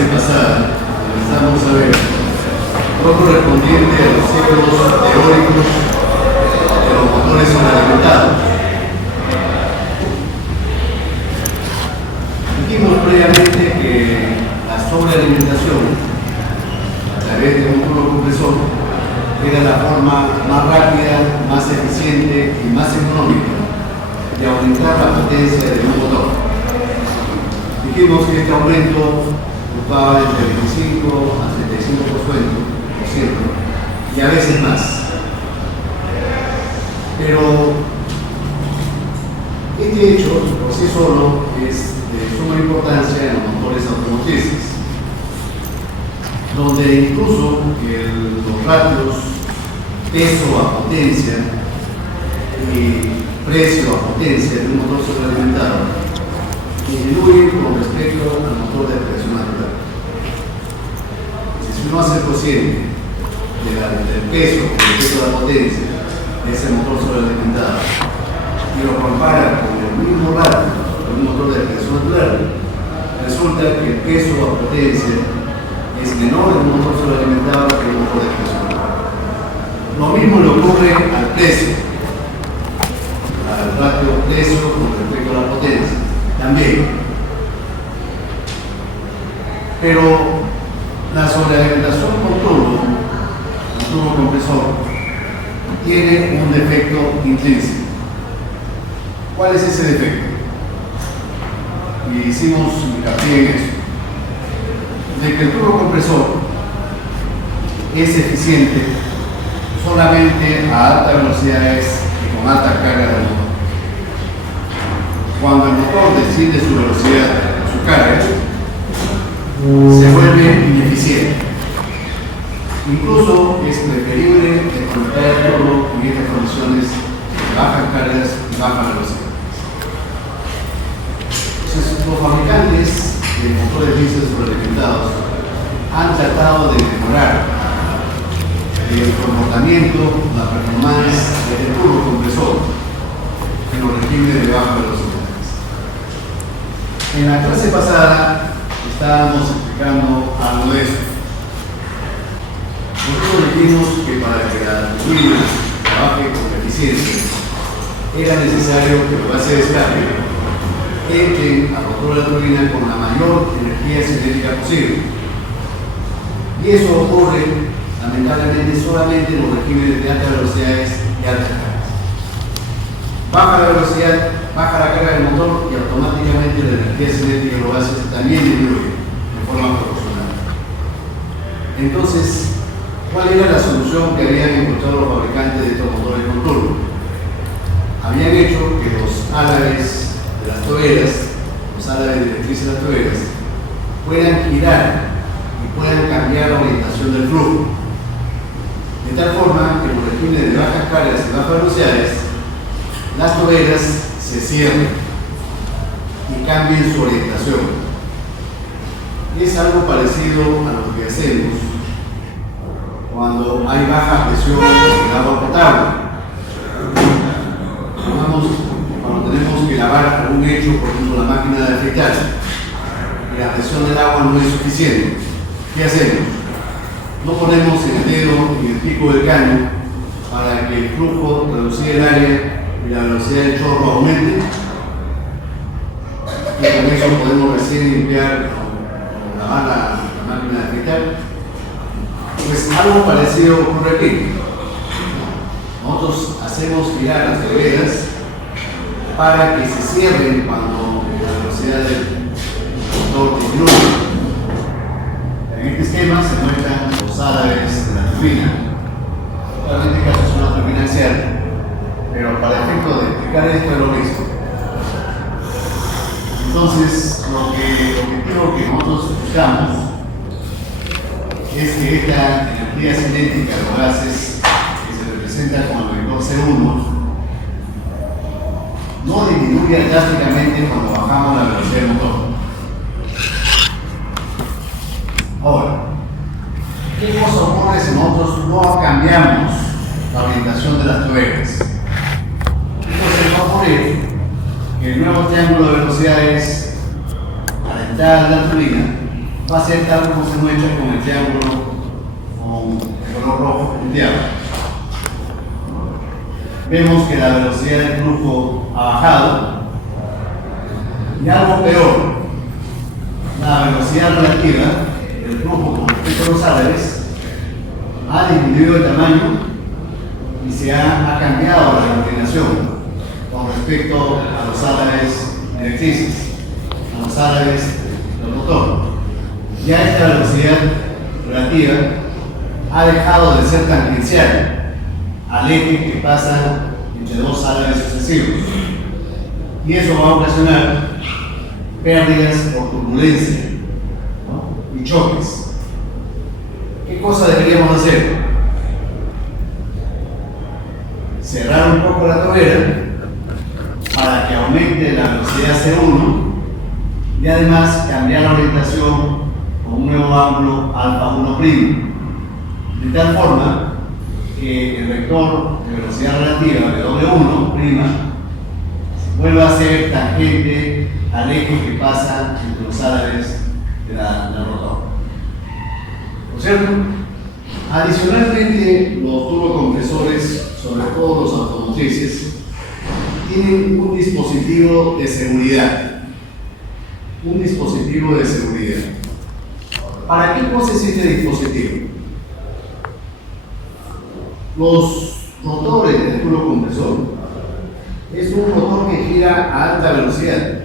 clase pasada comenzamos a ver lo correspondiente a los ciclos teóricos de los motores sobrealimentados. Dijimos previamente que la sobrealimentación a través de un turbocompresor era la forma más rápida, más eficiente y más económica de aumentar la potencia de un motor. Dijimos que este aumento ocupaba entre 25 a 35% y a veces más. Pero este hecho por sí solo es de suma importancia en los motores automotrices, donde incluso los ratios peso a potencia y precio a potencia de un motor sobrealimentado disminuyen con respecto al motor de presión natural. Si uno hace el cociente del peso con respecto a la potencia de ese motor sobrealimentado y lo compara con el mismo ratio con un motor de presión natural, resulta que el peso a potencia es menor en un motor sobrealimentado que en un motor de presión natural. Lo mismo le ocurre al precio, al ratio precio con respecto a la potencia, también. Pero la sobrealimentación por turbo compresor, tiene un defecto intrínseco. ¿Cuál es ese defecto? Y hicimos hincapié en eso, de que el turbocompresor es eficiente solamente a altas velocidades y con alta carga del motor. Cuando el motor desciende su velocidad, su carga, se vuelve ineficiente. Incluso es preferible explotar el turbo en estas condiciones de bajas cargas y baja velocidad. Entonces, los fabricantes de motores diésel sobrealimentados han tratado de mejorar el comportamiento, la performance del turbocompresor en los regímenes de baja velocidad. En la clase pasada estábamos explicando algo de eso. Nosotros dijimos que para que la turbina trabaje con eficiencia era necesario que los gases de escape entren al motor de la turbina con la mayor energía cinética posible. Y eso ocurre lamentablemente solamente en los regímenes de altas velocidades y altas cargas. Baja la velocidad, baja la carga del motor y automáticamente la energía cinética de los gases también disminuye de forma proporcional. Entonces, ¿cuál era la solución que habían encontrado los fabricantes de estos motores con turbo? Habían hecho que los álabes de las toberas, los álabes directrices de las toberas, puedan girar y puedan cambiar la orientación del flujo. De tal forma que en los regímenes de bajas cargas y bajas velocidades, las toberas se cierren y cambien su orientación. Es algo parecido a lo que hacemos cuando hay baja presión en el agua potable. Cuando tenemos que lavar algún hecho, por ejemplo la máquina de afeitar, y la presión del agua no es suficiente, ¿qué hacemos? No ponemos el dedo en el pico del caño para que el flujo reducir el área y la velocidad del chorro aumente, y con eso podemos recién limpiar o lavar la máquina de afeitar. Pues algo parecido ocurre aquí. Nosotros hacemos girar las toberas para que se cierren cuando la velocidad del motor disminuye. En este esquema se muestran los álabes de la turbina. Realmente en este caso es una turbina axial, pero para el efecto de explicar esto es lo mismo. Entonces, el objetivo que nosotros buscamos es que esta energía cinética de los gases, que se representa como el vector C1, no disminuya drásticamente cuando bajamos la velocidad del motor. Ahora, ¿qué cosa ocurre si nosotros no cambiamos la orientación de las tuberas? Entonces va a ocurrir que el nuevo triángulo de velocidades a la entrada de la turbina va a ser tal como se muestra con el triángulo con el color rojo punteado. Vemos que la velocidad del flujo ha bajado y algo peor, la velocidad relativa del flujo con respecto a los álabes ha disminuido el tamaño y se ha cambiado la inclinación con respecto a los álabes directrices, a los álabes del motor. Ya esta velocidad relativa ha dejado de ser tangencial al eje que pasa entre dos álabes sucesivos, y eso va a ocasionar pérdidas por turbulencia, ¿no? Y choques. ¿Qué cosa deberíamos hacer? Cerrar un poco la tobera para que aumente la velocidad C1 y además cambiar la orientación con un nuevo ángulo alfa 1', de tal forma que el vector de velocidad relativa de W1' vuelva a ser tangente al eje que pasa entre los álabes del rotor. ¿Por cierto? Adicionalmente, los turbocompresores, sobre todo los automotrices, tienen un dispositivo de seguridad. Un dispositivo de seguridad. ¿Para qué cosa es este dispositivo? Los rotores del turbocompresor es un motor que gira a alta velocidad.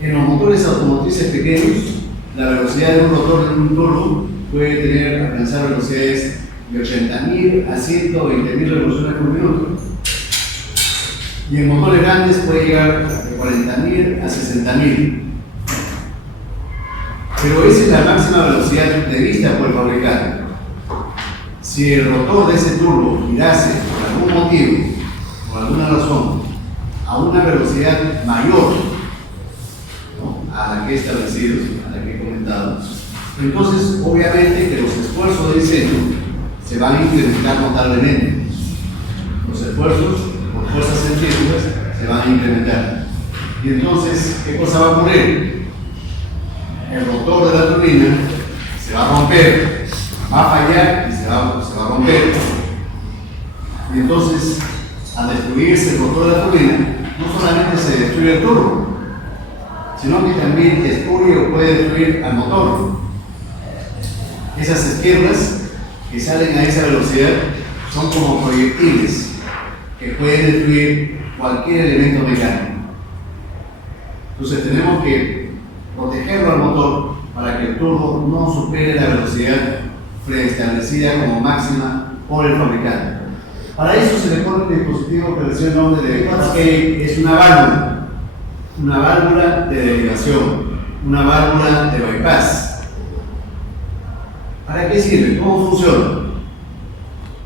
En los motores automotrices pequeños, la velocidad de un rotor de un turbo puede alcanzar velocidades de 80.000 a 120.000 revoluciones por minuto. Y en motores grandes puede llegar de 40.000 a 60.000. Pero esa es la máxima velocidad prevista por el fabricante. Si el rotor de ese turbo girase por algún motivo, por alguna razón, a una velocidad mayor, ¿no?, a la que he establecido, a la que he comentado, entonces obviamente que los esfuerzos de diseño se van a incrementar notablemente. Los esfuerzos por fuerzas centrífugas se van a incrementar. Y entonces, ¿qué cosa va a ocurrir? El rotor de la turbina se va a romper, va a fallar y se va a romper. Y entonces, al destruirse el rotor de la turbina, no solamente se destruye el turbo, sino que también destruye o puede destruir al motor. Esas esquirlas que salen a esa velocidad son como proyectiles que pueden destruir cualquier elemento mecánico. Entonces tenemos que protegerlo al motor para que el turbo no supere la velocidad preestablecida como máxima por el fabricante. Para eso se le pone un dispositivo que recibe el nombre de que es una válvula de derivación, una válvula de bypass. ¿Para qué sirve? ¿Cómo funciona?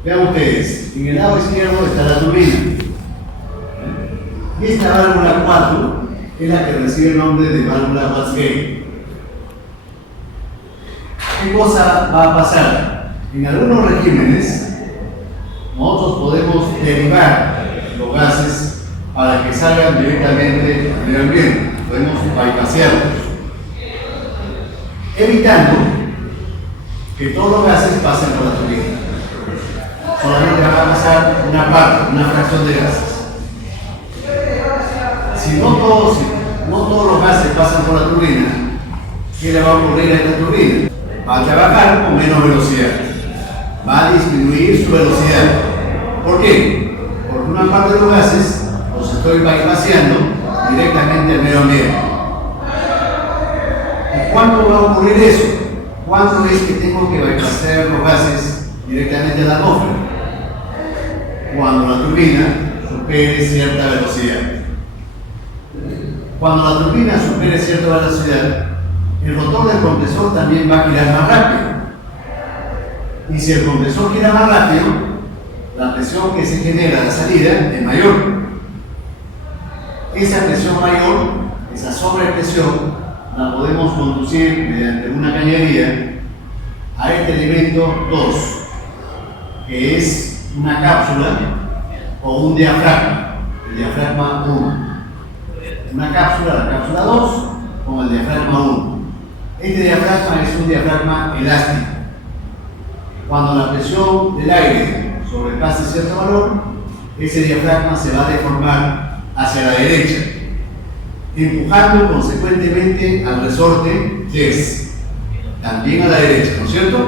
Vean ustedes, en el lado izquierdo está la turbina. Y esta válvula 4 es la que recibe el nombre de válvula Watzke. ¿Qué cosa va a pasar? En algunos regímenes, nosotros podemos derivar los gases para que salgan directamente al medio ambiente. Podemos bypasearlos, evitando que todos los gases pasen por la turbina. Solamente va a pasar una parte, una fracción de gases. Si no todos los gases pasan por la turbina, ¿qué le va a ocurrir a esta turbina? Va a trabajar con menos velocidad, va a disminuir su velocidad. ¿Por qué? Porque una parte de los gases los estoy bypaseando directamente al medio ambiente. ¿Y cuándo va a ocurrir eso? ¿Cuándo es que tengo que bypasear los gases directamente a la atmósfera? Cuando la turbina supere cierta velocidad. Cuando la turbina supere cierta velocidad, el rotor del compresor también va a girar más rápido. Y si el compresor gira más rápido, la presión que se genera a la salida es mayor. Esa presión mayor, esa sobrepresión, la podemos conducir mediante una cañería a este elemento 2, que es una cápsula o un diafragma, el diafragma 1. Una cápsula, la cápsula 2, con el diafragma 1. Este diafragma es un diafragma elástico. Cuando la presión del aire sobrepasa cierto valor, ese diafragma se va a deformar hacia la derecha, empujando consecuentemente al resorte yes, también a la derecha, ¿no es cierto?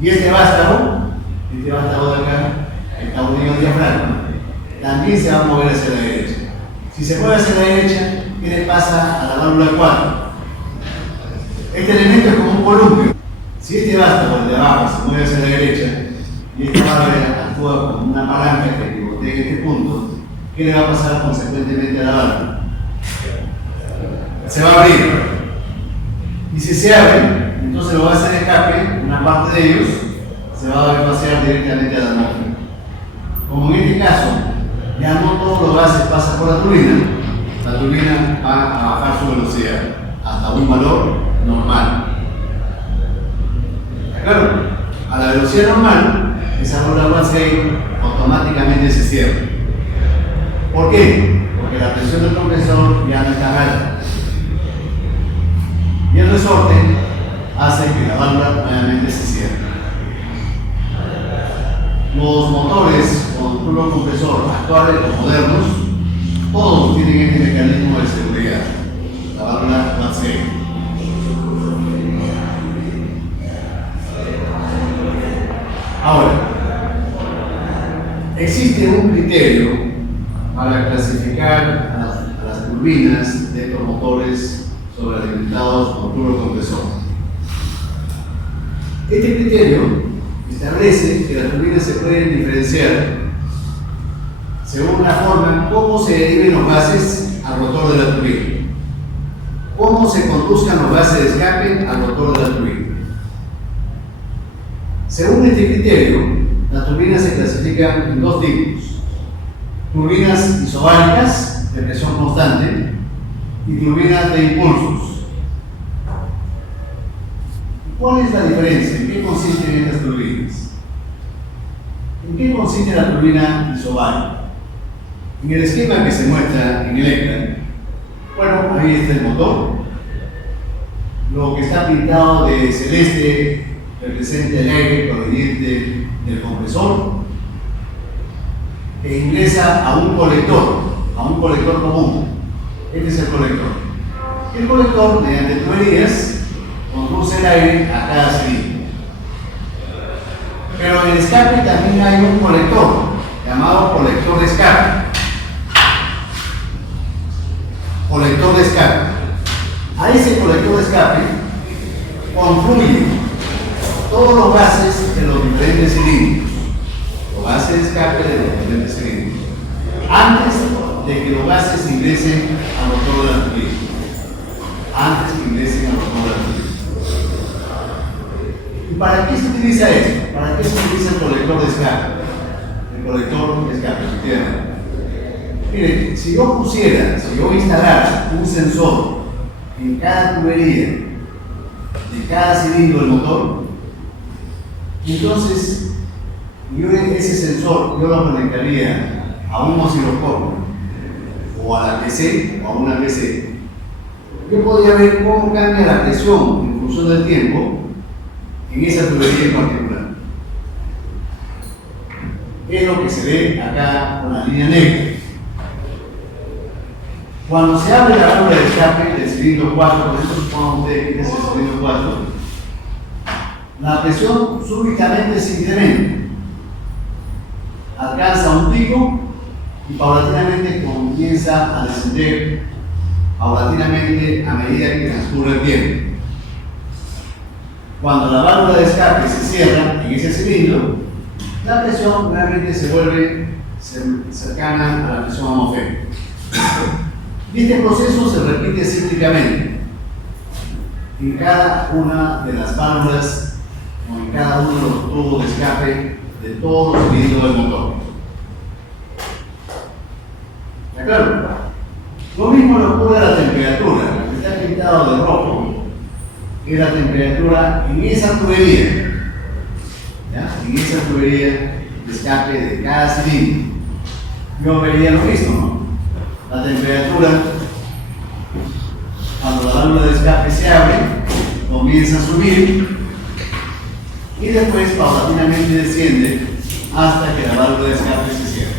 Y este vástago de acá, está unido al diafragma, también se va a mover hacia la derecha. Si se mueve hacia la derecha, ¿qué le pasa a la válvula 4? Este elemento es como un columpio. Si este vástago, el de abajo, se mueve hacia la derecha y esta válvula actúa como una palanca que pivotea en este punto, ¿qué le va a pasar consecuentemente a la válvula? Se va a abrir. Y si se abre, entonces lo va a hacer escape, una parte de ellos se va a vaciar directamente a la atmósfera. Como en este caso, ya no todos los gases pasan por la turbina va a bajar su velocidad hasta un valor normal. Claro, a la velocidad normal, esa válvula Watt-Gate automáticamente se cierra. ¿Por qué? Porque la presión del compresor ya no está alta. Y el resorte hace que la válvula nuevamente se cierre. Los motores con turbocompresor actuales, los modernos, todos tienen este mecanismo de seguridad, la válvula Watt-Gate. Ahora, existe un criterio para clasificar a las turbinas de estos motores sobrealimentados por turbocompresor. Este criterio establece que las turbinas se pueden diferenciar según la forma cómo se deriven los gases al rotor de la turbina, cómo se conduzcan los gases de escape al rotor de la turbina. Según este criterio, las turbinas se clasifican en dos tipos: turbinas isobáricas de presión constante y turbinas de impulsos. ¿Cuál es la diferencia? ¿En qué consisten estas turbinas? ¿En qué consiste la turbina isobárica? En el esquema que se muestra en el ECRAN, bueno, ahí está el motor. Lo que está pintado de celeste representa el aire proveniente del compresor e ingresa a un colector común. Este es el colector. El colector, mediante tuberías, conduce el aire a cada cilindro. Pero en el escape también hay un colector llamado colector de escape. Colector de escape. A ese colector de escape confluyen todos los gases de los diferentes cilindros, los gases de escape de los diferentes cilindros, antes de que los gases ingresen al motor de la turbina. Antes que ingresen al motor de la turbina. ¿Y para qué se utiliza esto? ¿Para qué se utiliza el colector de escape? El colector de escape, efectivamente. Mire, si yo instalara un sensor en cada tubería de cada cilindro del motor, entonces ese sensor yo lo conectaría a un osciloscopio o a la PC o a una PC. Yo podría ver cómo cambia la presión en función del tiempo en esa tubería en particular. Es lo que se ve acá con la línea negra. Cuando se abre la válvula de escape del cilindro 4, por eso supongan ustedes que es el cilindro 4, la presión súbitamente se incrementa, alcanza un pico y paulatinamente comienza a descender paulatinamente a medida que transcurre el tiempo. Cuando la válvula de escape se cierra en ese cilindro, la presión realmente se vuelve cercana a la presión atmosférica. Y este proceso se repite cíclicamente en cada una de las válvulas o en cada uno de los tubos de escape de todos los cilindros del motor. ¿De acuerdo? Lo mismo le ocurre a la temperatura. Lo que está pintado de rojo es la temperatura en esa tubería. ¿Ya? En esa tubería de escape de cada cilindro. Yo vería lo mismo, ¿no? La temperatura, cuando la válvula de escape se abre, comienza a subir y después paulatinamente desciende hasta que la válvula de escape se cierre.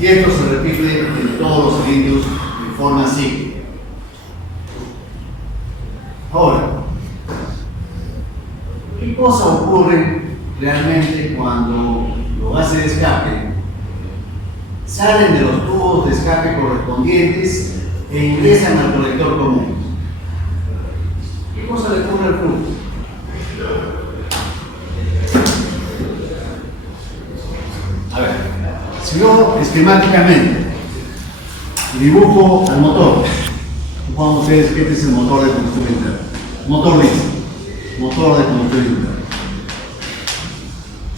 Y esto se repite en todos los cilindros de forma cíclica. Ahora, ¿qué cosa ocurre realmente cuando los gases de escape salen de los tubos de escape correspondientes e ingresan al colector común? ¿Qué cosa le ocurre al flujo? A ver, si yo esquemáticamente dibujo al motor, supongamos ustedes que este es el motor de combustión interna, motor diésel, motor de combustión interna.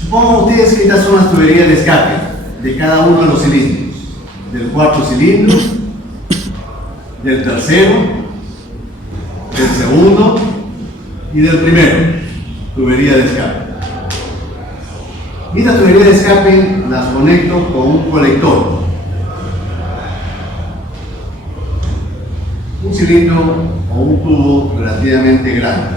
Supongan ustedes que estas son las tuberías de escape de cada uno de los cilindros, del cuarto cilindro, del tercero, del segundo y del primero, tubería de escape. Y esta tubería de escape las conecto con un colector, un cilindro o un tubo relativamente grande.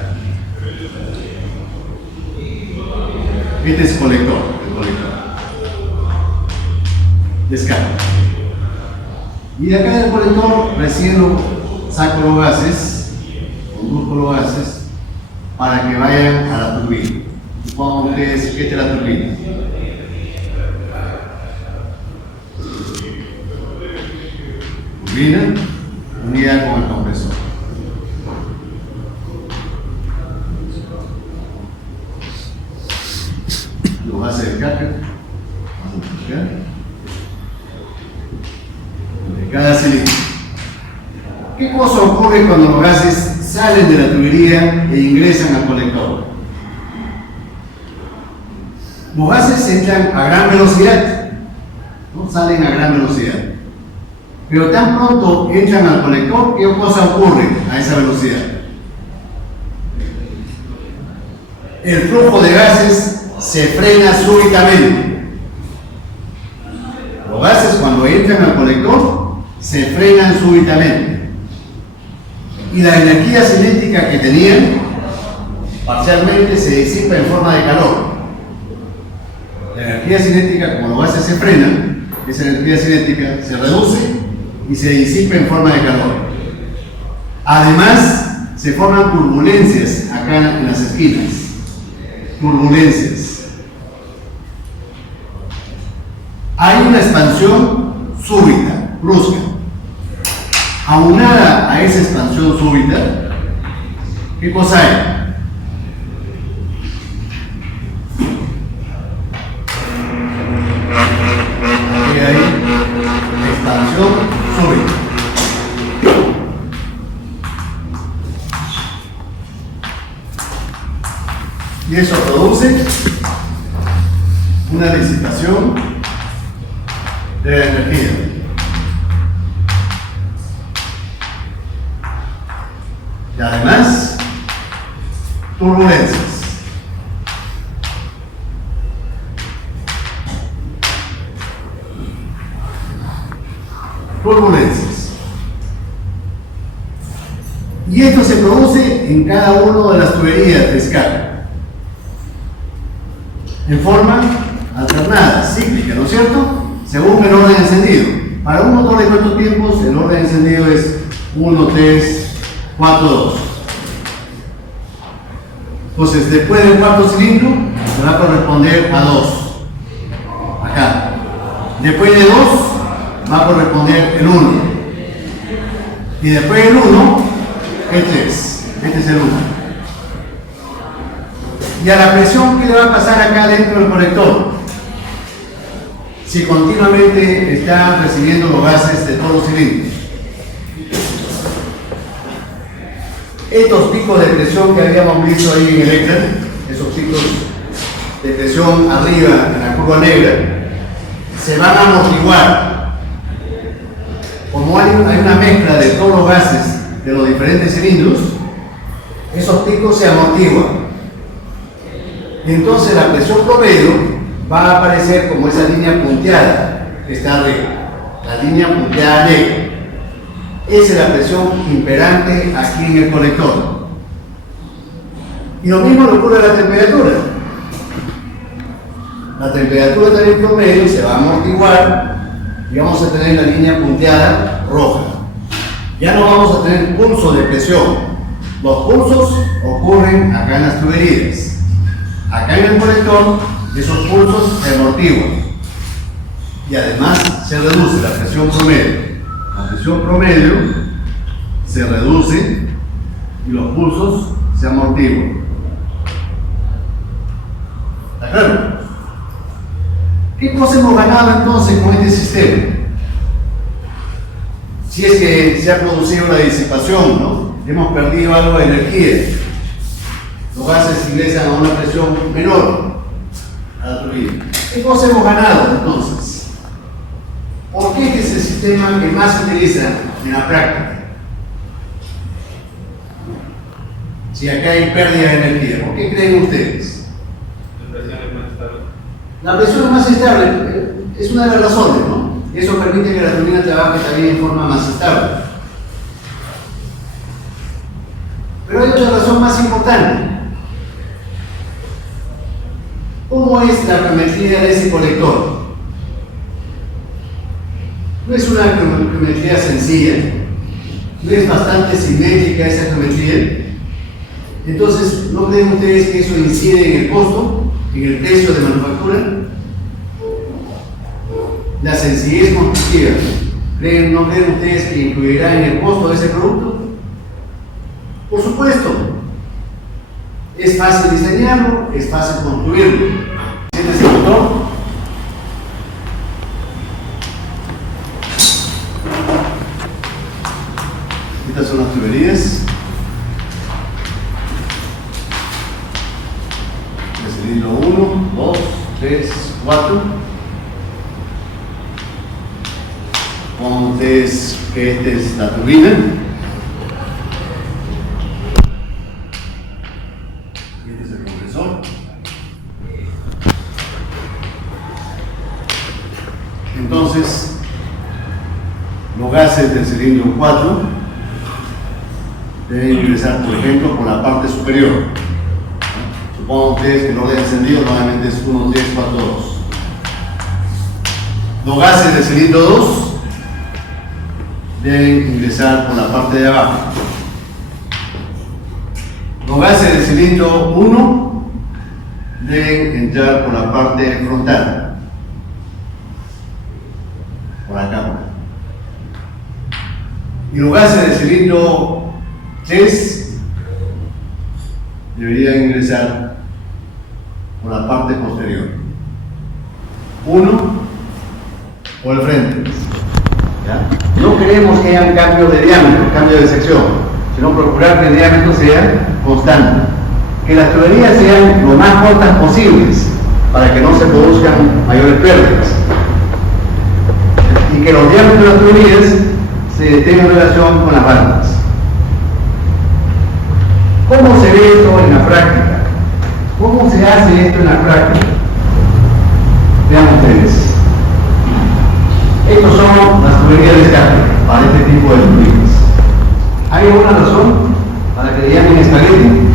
Este es el colector de escape. Y de acá del colector recién saco los gases, conduzco los gases para que vayan a la turbina. Supongamos ustedes que esta es la turbina. Turbina unida con el compresor. Los gases de escape, vamos a buscar, de cada cilindro. ¿Qué cosa ocurre cuando los gases salen de la tubería e ingresan al colector? Los gases entran a gran velocidad, ¿no? Salen a gran velocidad. Pero tan pronto entran al colector, ¿qué cosa ocurre a esa velocidad? El flujo de gases se frena súbitamente. Los gases cuando entran al colector se frenan súbitamente. Y la energía cinética que tenían parcialmente se disipa en forma de calor. La energía cinética, como los gases se frenan, esa energía cinética se reduce y se disipa en forma de calor. Además, se forman turbulencias acá en las esquinas. Turbulencias. Hay una expansión súbita, brusca. Aunada a esa expansión súbita, ¿qué cosa hay? Expansión súbita. Y eso produce una disipación de la energía. Y además, turbulencias. Turbulencias. Y esto se produce en cada una de las tuberías de escape, en forma alternada, cíclica, ¿no es cierto? Según el orden encendido. Para un motor de cuatro tiempos, el orden encendido es 1, 3, 4, 2. Entonces, después del cuarto cilindro, se va a corresponder a 2. Acá. Después de 2, va a corresponder el 1. Y después del 1, este es el 1. Y a la presión, ¿qué le va a pasar acá dentro del colector? Si continuamente está recibiendo los gases de todos los cilindros. Estos picos de presión que habíamos visto ahí en el Excel, esos picos de presión arriba en la curva negra, se van a amortiguar. Como hay una mezcla de todos los gases de los diferentes cilindros, esos picos se amortiguan. Y entonces la presión promedio va a aparecer como esa línea punteada que está arriba, la línea punteada negra. Esa es la presión imperante aquí en el colector. Y lo mismo le ocurre a la temperatura. La temperatura también promedio se va a amortiguar y vamos a tener la línea punteada roja. Ya no vamos a tener pulso de presión. Los pulsos ocurren acá en las tuberías. Acá en el colector, esos pulsos se amortiguan. Y además se reduce la presión promedio. La presión promedio se reduce y los pulsos se amortiguan. ¿Está claro? ¿Qué cosa hemos ganado entonces con este sistema? Si es que se ha producido la disipación, ¿no? Hemos perdido algo de energía. Los gases ingresan a una presión menor a la turbina. ¿Qué cosa hemos ganado entonces? ¿Por qué este es el sistema que más se utiliza en la práctica? Si acá hay pérdida de energía, ¿por qué creen ustedes? La presión es más estable, es una de las razones, ¿no? Eso permite que la turbina trabaje también en forma más estable. Pero hay otra razón más importante. ¿Cómo es la geometría de ese colector? No es una geometría sencilla, no es bastante simétrica esa geometría. Entonces, ¿no creen ustedes que eso incide en el costo, en el precio de manufactura? La sencillez constructiva, ¿no creen ustedes que influirá en el costo de ese producto? Por supuesto, es fácil diseñarlo, es fácil construirlo. ¿Sientes el motor? Estas son las tuberías. El cilindro 1, 2, 3, 4. Como ustedes que esta es la turbina. Y este es el compresor. Entonces, los gases del cilindro 4 deben ingresar, por ejemplo, por la parte superior. Supongan ustedes que el orden de encendido normalmente es 1, 3, 4, 2. Los gases del cilindro 2 deben ingresar por la parte de abajo. Los gases del cilindro 1 deben entrar por la parte frontal, por acá. Y los gases del cilindro 3 deberían ingresar por la parte posterior. 1 por el frente. ¿Ya? No queremos que haya un cambio de diámetro, cambio de sección, sino procurar que el diámetro sea constante. Que las tuberías sean lo más cortas posibles para que no se produzcan mayores pérdidas. Y que los diámetros de las tuberías se tengan relación con las válvulas. ¿Cómo se ve esto en la práctica? ¿Cómo se hace esto en la práctica? Vean ustedes. Estos son las tuberías de escape para este tipo de turbinas. ¿Hay alguna razón para que le llamen espagueti?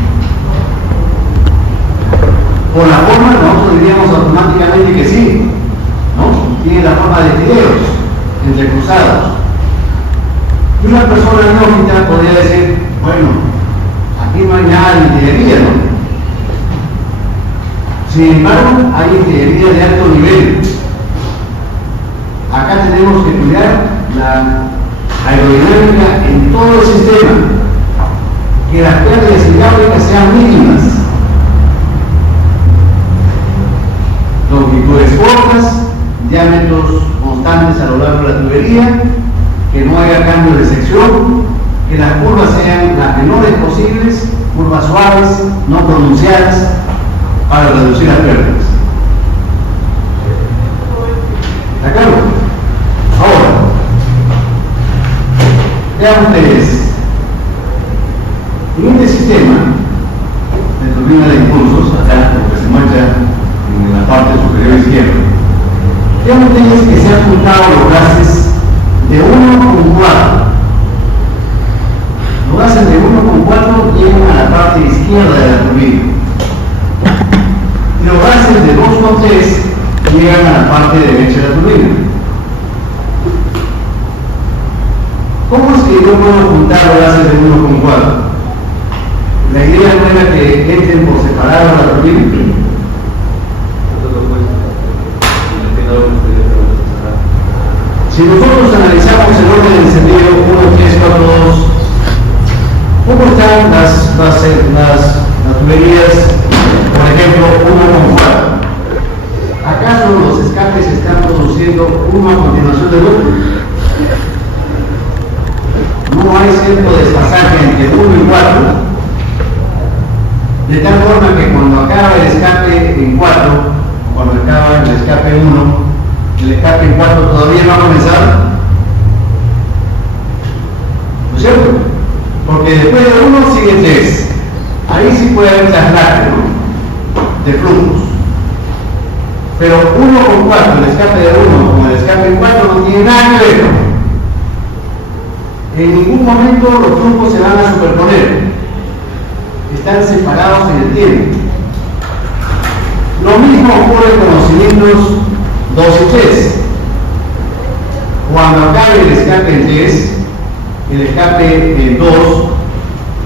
Por la forma, nosotros diríamos automáticamente que sí, ¿no? Tiene la forma de fideos entrecruzados. Y una persona neófita podría decir, bueno, aquí no hay nada de ingeniería, ¿no? Sin embargo, hay ingeniería de alto nivel. Acá tenemos que cuidar la aerodinámica en todo el sistema, que las pérdidas hidráulicas sean mínimas, longitudes cortas, diámetros constantes a lo largo de la tubería, que no haya cambios de sección, que las curvas sean las menores posibles, curvas suaves, no pronunciadas, para reducir las pérdidas. ¿De acuerdo? Ahora, vean ustedes, en este sistema de turbina de impulsos, acá, lo que se muestra en la parte superior izquierda, vean ustedes que se han juntado los gases de 1,4. Los gases de 1,4 llegan a la la parte izquierda de la turbina. Y los gases de 2,3 llegan a la parte derecha de la turbina. ¿Cómo es que yo puedo juntar los gases de 1,4? La idea no era que entren por separado a la turbina. Si nosotros analizamos el orden de encendido 1, 3, 4, 2, ¿cómo están las tuberías, por ejemplo, 1,4? ¿Acaso los escapes están produciendo uno a continuación del otro? No hay cierto desfasaje entre 1 y 4, de tal forma que cuando acaba el escape en 4, cuando acaba el escape en 1, el escape en 4 todavía no ha comenzado. ¿No es cierto? Porque después de 1 sigue 3. Ahí sí puede haber traslate, ¿no?, de flujos. Pero 1,4, el escape de 1 con el escape en 4 no tiene nada que ver. En ningún momento los flujos se van a superponer. Están separados en el tiempo. Lo mismo ocurre con los cilindros 2 y 3. Cuando acabe el escape en 3, el escape en 2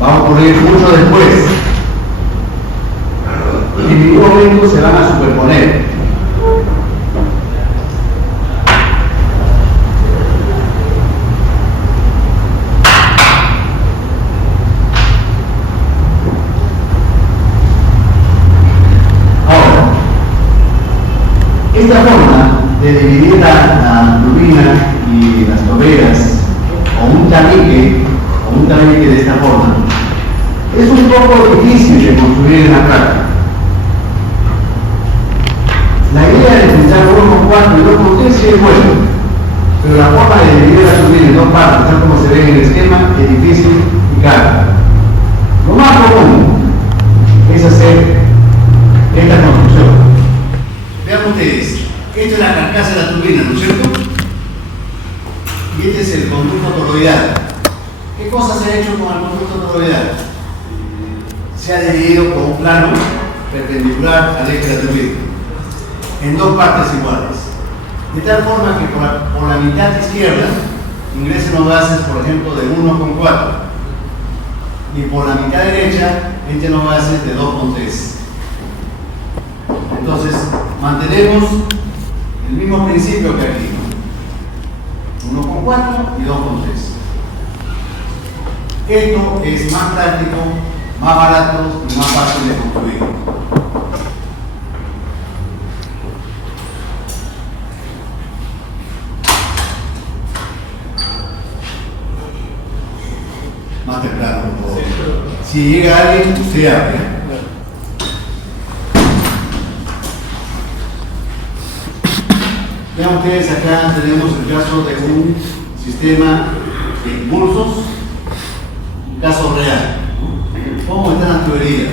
va a ocurrir mucho después. En ningún momento se van a superponer. Esta forma de dividir la turbina y las toberas, o un tabique de esta forma, es un poco difícil de construir en la práctica. La idea de utilizar 1,4 y 2,3 sí es buena, pero la forma de dividir la turbina en dos partes, tal como se ve en el esquema, es difícil y caro. Lo más común es hacer esta construcción. Vean ustedes, esta es la carcasa de la turbina, ¿no es cierto? Y este es el conducto toroidal. ¿Qué cosas se ha hecho con el conducto toroidal? Se ha dividido con un plano perpendicular al eje de la turbina, en dos partes iguales. De tal forma que por la mitad izquierda ingresen los gases, por ejemplo, de 1,4. Y por la mitad derecha entren los gases de 2,3. Entonces, mantenemos el mismo principio que aquí, 1,4 y 2,3. Esto es más práctico, más barato y más fácil de construir. Más temprano, por favor. Si llega alguien, usted abre. Vean ustedes, acá tenemos el caso de un sistema de impulsos, un caso real. ¿Cómo están las tuberías?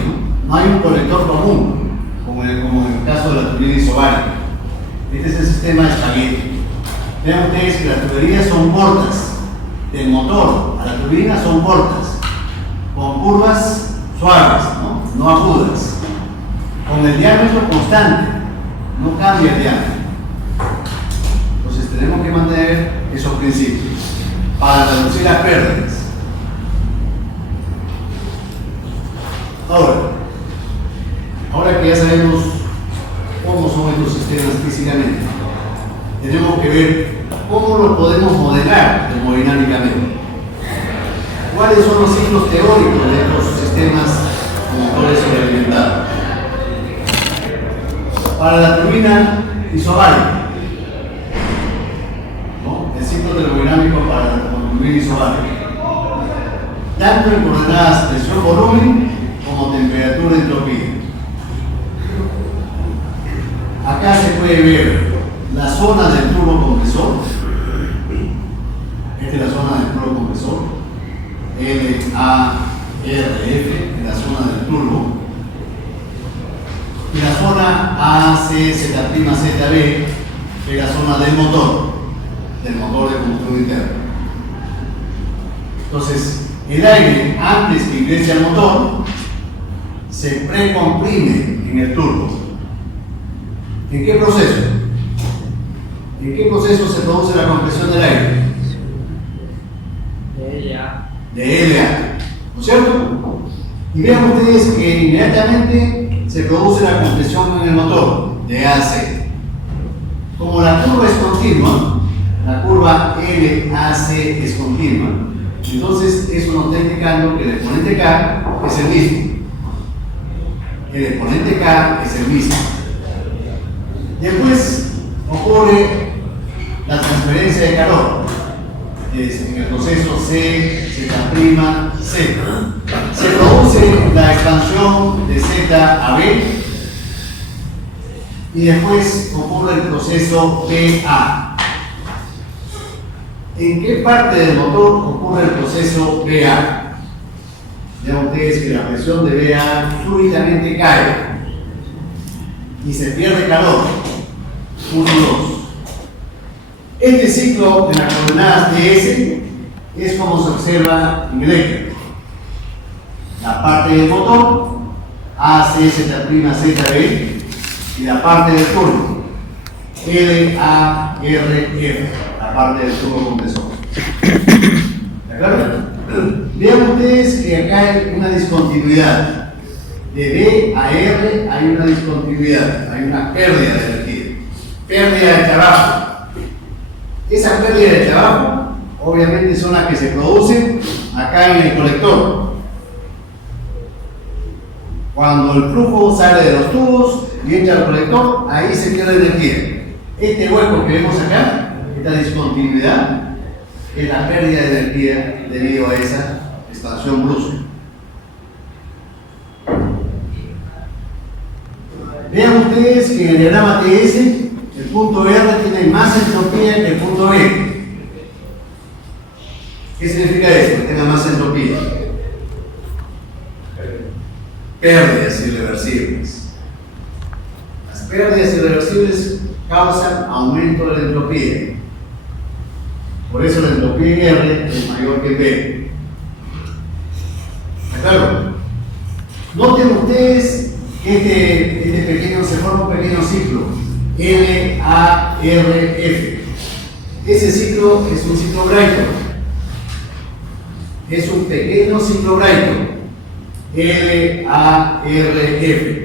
No hay un colector común, como en el caso de la tubería isobárica. Este es el sistema de espagueti. Vean ustedes que las tuberías son cortas, del motor a la turbina son cortas, con curvas suaves, no agudas, con el diámetro constante, no cambia el diámetro. Tenemos que mantener esos principios para reducir las pérdidas. Ahora que ya sabemos cómo son estos sistemas físicamente, tenemos que ver cómo los podemos modelar termodinámicamente. ¿Cuáles son los ciclos teóricos de estos sistemas con motores sobrealimentados? Para la turbina isobárica, el ciclo termodinámico para la turbina isobárica, tanto en coordenadas presión-volumen como temperatura-entropía. Acá se puede ver la zona del turbocompresor. Esta es la zona del turbocompresor, LARF, en la zona del turbo. Y la zona ACZ'ZB, que es la zona del motor de combustión interna. Entonces, el aire, antes que ingrese al motor, se precomprime en el turbo. ¿En qué proceso? ¿En qué proceso se produce la compresión del aire? De LA, ¿no es cierto? Y vean ustedes que inmediatamente se produce la compresión en el motor de AC. Como la curva es continua, la curva LAC es continua, entonces eso nos está indicando que el exponente K es el mismo. El exponente K es el mismo. Después ocurre la transferencia de calor. En el proceso C, Z', se produce la expansión de Z a B y después ocurre el proceso BA. ¿En qué parte del motor ocurre el proceso BA? Vean ustedes que la presión de BA súbitamente cae y se pierde calor. 1, 2. Este ciclo en las coordenadas TS es como se observa en el eje. La parte del motor, AC, Z', y la parte del turbo, LARF, la parte del turbo compresor. ¿De acuerdo? Vean ustedes que acá hay una discontinuidad. De B a R hay una discontinuidad, hay una pérdida de energía, pérdida de trabajo. Esa pérdida de trabajo, obviamente, son las que se producen acá en el colector. Cuando el flujo sale de los tubos y entra al colector, ahí se pierde energía. Este hueco que vemos acá, esta discontinuidad, es la pérdida de energía debido a esa expansión brusca. Vean ustedes que en el diagrama TS, el punto R tiene más entropía que el punto B. ¿Qué significa eso? Que tenga más entropía. Pérdidas irreversibles. Las pérdidas irreversibles causan aumento de la entropía. Por eso la entropía en R es mayor que en B. ¿De acuerdo? Noten ustedes que se forma un pequeño ciclo, LARF. Ese ciclo es un ciclo Brayton. Es un pequeño ciclo Brayton, LARF.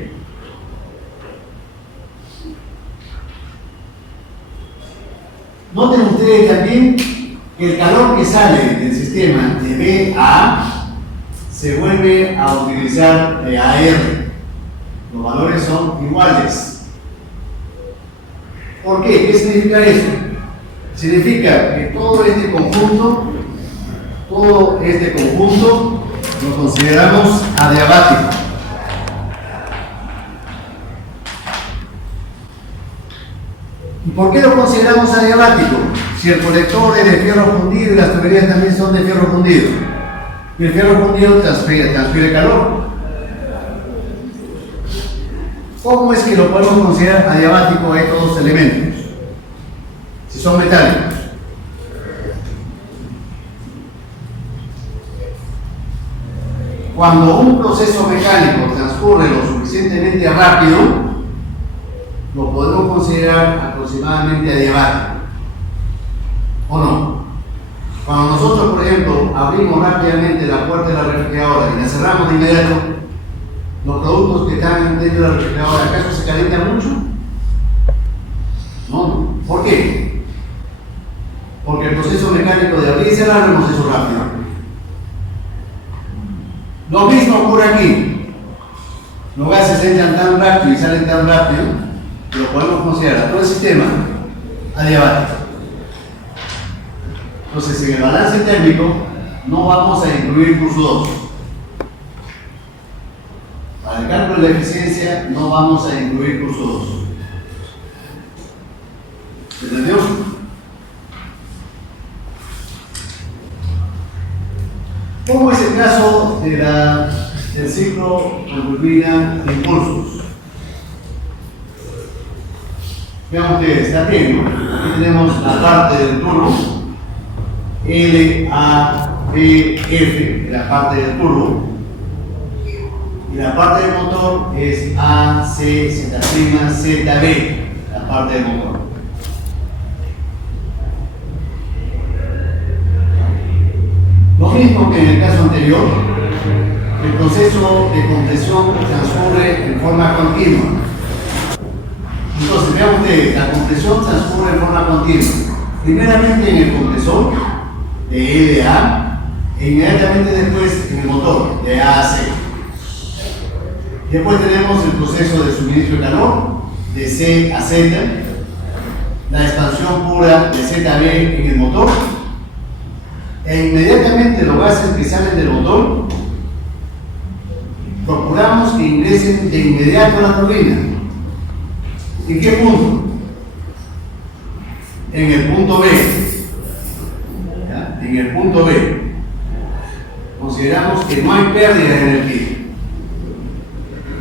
Noten ustedes también que el calor que sale del sistema de B a A se vuelve a utilizar de AR. Los valores son iguales. ¿Por qué? ¿Qué significa eso? Significa que todo este conjunto lo consideramos adiabático. ¿Y por qué lo consideramos adiabático? Si el colector es de fierro fundido y las tuberías también son de fierro fundido, y el fierro fundido transfiere calor. ¿Cómo es que lo podemos considerar adiabático a estos dos elementos? Si son metálicos. Cuando un proceso mecánico transcurre lo suficientemente rápido, lo podemos considerar aproximadamente adiabático. ¿O no? Cuando nosotros, por ejemplo, abrimos rápidamente la puerta de la refrigeradora y la cerramos de inmediato, los productos que están dentro de la refrigeradora, ¿acaso se calientan mucho? No. ¿Por qué? Porque el proceso mecánico de abrir y cerrar es un proceso rápido. Lo mismo ocurre aquí. Los gases entran tan rápido y salen tan rápido que lo podemos considerar todo el sistema adiabático. Entonces, en el balance térmico no vamos a incluir curso 2. Para el cálculo de la eficiencia no vamos a incluir curso 2. ¿Se entendió? ¿Cómo es el caso del ciclo con turbina de impulsos? Vean ustedes, está bien, ¿no? Aquí tenemos la parte del turbo, LABF, la parte del turbo, Y la parte del motor es A, C, Z', Z, B, la parte del motor. Lo mismo que en el caso anterior, el proceso de compresión transcurre en forma continua. Entonces, vean ustedes, la compresión transcurre en forma continua. Primeramente en el compresor, de E a A, e inmediatamente después en el motor, de A a C. Después tenemos el proceso de suministro de calor, de C a Z, la expansión pura de ZB en el motor, e inmediatamente los gases que salen del motor, procuramos que ingresen de inmediato a la turbina. ¿En qué punto? En el punto B. ¿Ya? En el punto B. Consideramos que no hay pérdida de energía.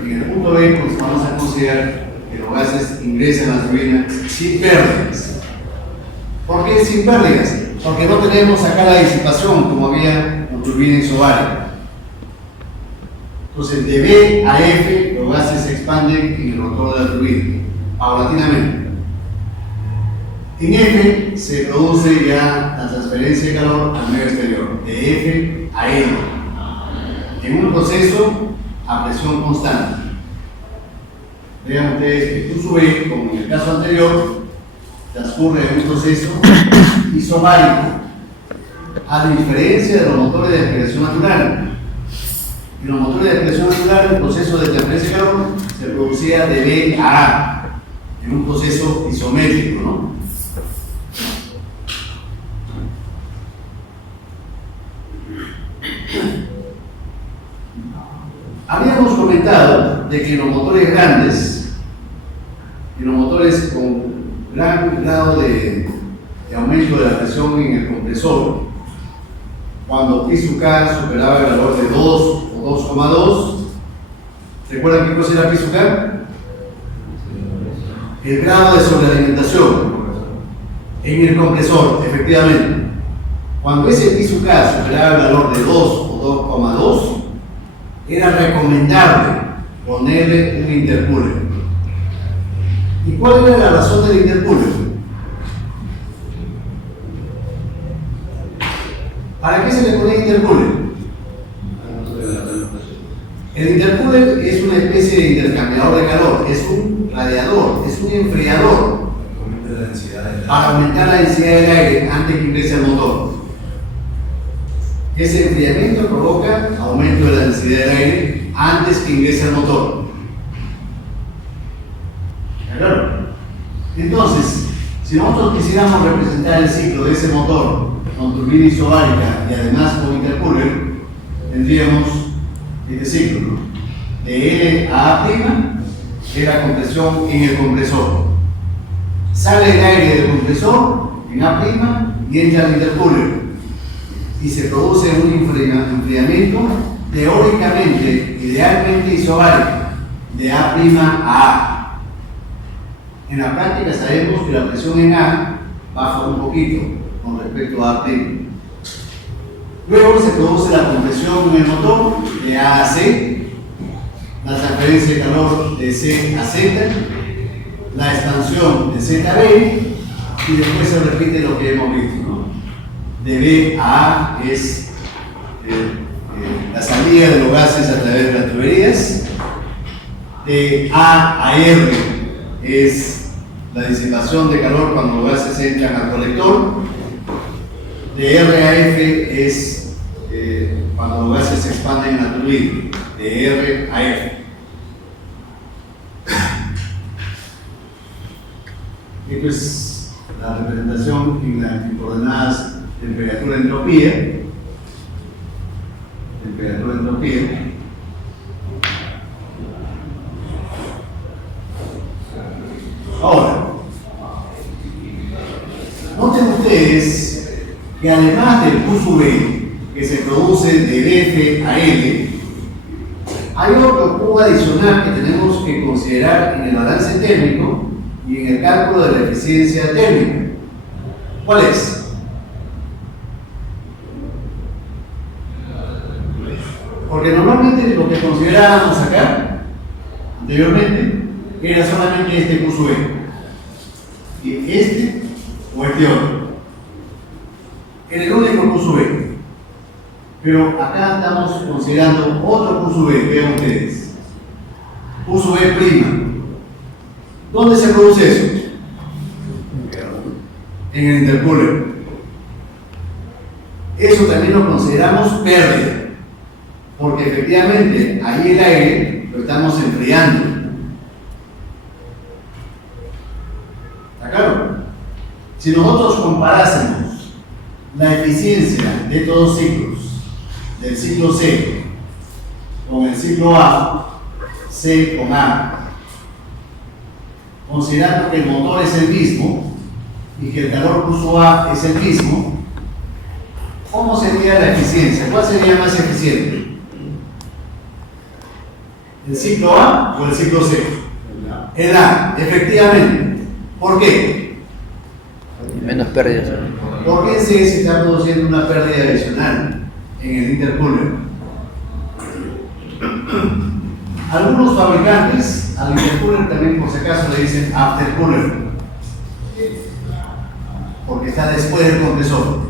En el punto B, pues vamos a considerar que los gases ingresan a la turbina sin pérdidas. ¿Por qué sin pérdidas? Porque no tenemos acá la disipación como había en turbina isobárica. Entonces, de B a F, los gases se expanden en el rotor de la turbina, paulatinamente. En F se produce ya la transferencia de calor al medio exterior, de F a L, en un proceso a presión constante. Vean ustedes que el flujo B, como en el caso anterior, transcurre en un proceso isobárico, a diferencia de los motores de aspiración natural. En los motores de aspiración natural, el proceso de transferencia de calor se producía de B a A, en un proceso isométrico, ¿no? Habíamos comentado de que en los motores grandes, en los motores con gran grado de aumento de la presión en el compresor, cuando P sub K superaba el valor de 2 o 2,2, ¿recuerdan qué cosa era P sub K? El grado de sobrealimentación en el compresor, efectivamente. Cuando ese P sub K superaba el valor de 2 o 2,2, era recomendable ponerle un intercooler. ¿Y cuál era la razón del intercooler? ¿Para qué se le ponía intercooler? El intercooler es una especie de intercambiador de calor, es un radiador, es un enfriador para aumentar la densidad del aire antes que ingrese al motor. Ese enfriamiento provoca aumento de la densidad del aire antes que ingrese al motor. ¿Claro? Entonces, si nosotros quisiéramos representar el ciclo de ese motor con turbina isobárica y además con intercooler, tendríamos este ciclo, ¿no? De L a A', es la compresión en el compresor. Sale el aire del compresor en A' y entra al intercooler. Y se produce un enfriamiento teóricamente, idealmente isobárico, de A' a A. En la práctica sabemos que la presión en A baja un poquito con respecto a A'. Luego se produce la compresión en el motor de A a C, la transferencia de calor de C a Z, la expansión de ZB y después se repite lo que hemos visto, ¿no? De B a A es la salida de los gases a través de las tuberías, de A a R es la disipación de calor cuando los gases entran al colector, de R a F es cuando los gases se expanden en la turbina, de R a F. Esto es la representación en coordenadas temperatura-entropía. Ahora, noten ustedes que además del Q sub B que se produce de BF a L, hay otro Q adicional que tenemos que considerar en el balance térmico y en el cálculo de la eficiencia térmica. ¿Cuál es? Porque normalmente lo que considerábamos acá, anteriormente, era solamente este Q sub E. Y este o este otro. Era el único Q sub E. Pero acá estamos considerando otro Q sub E, vean ustedes. Q sub E prima. ¿Dónde se produce eso? En el intercooler. Eso también lo consideramos pérdida. Porque efectivamente ahí el aire lo estamos enfriando. ¿Está claro? Si nosotros comparásemos la eficiencia de estos dos ciclos, del ciclo C con el ciclo A, C con A, considerando que el motor es el mismo y que el calor Q sub A es el mismo, ¿cómo sería la eficiencia? ¿Cuál sería más eficiente? ¿El ciclo A o el ciclo C? El A, efectivamente. ¿Por qué? Menos pérdidas. ¿Por qué C se está produciendo una pérdida adicional en el intercooler? Algunos fabricantes al intercooler también, por si acaso, le dicen aftercooler, porque está después del compresor.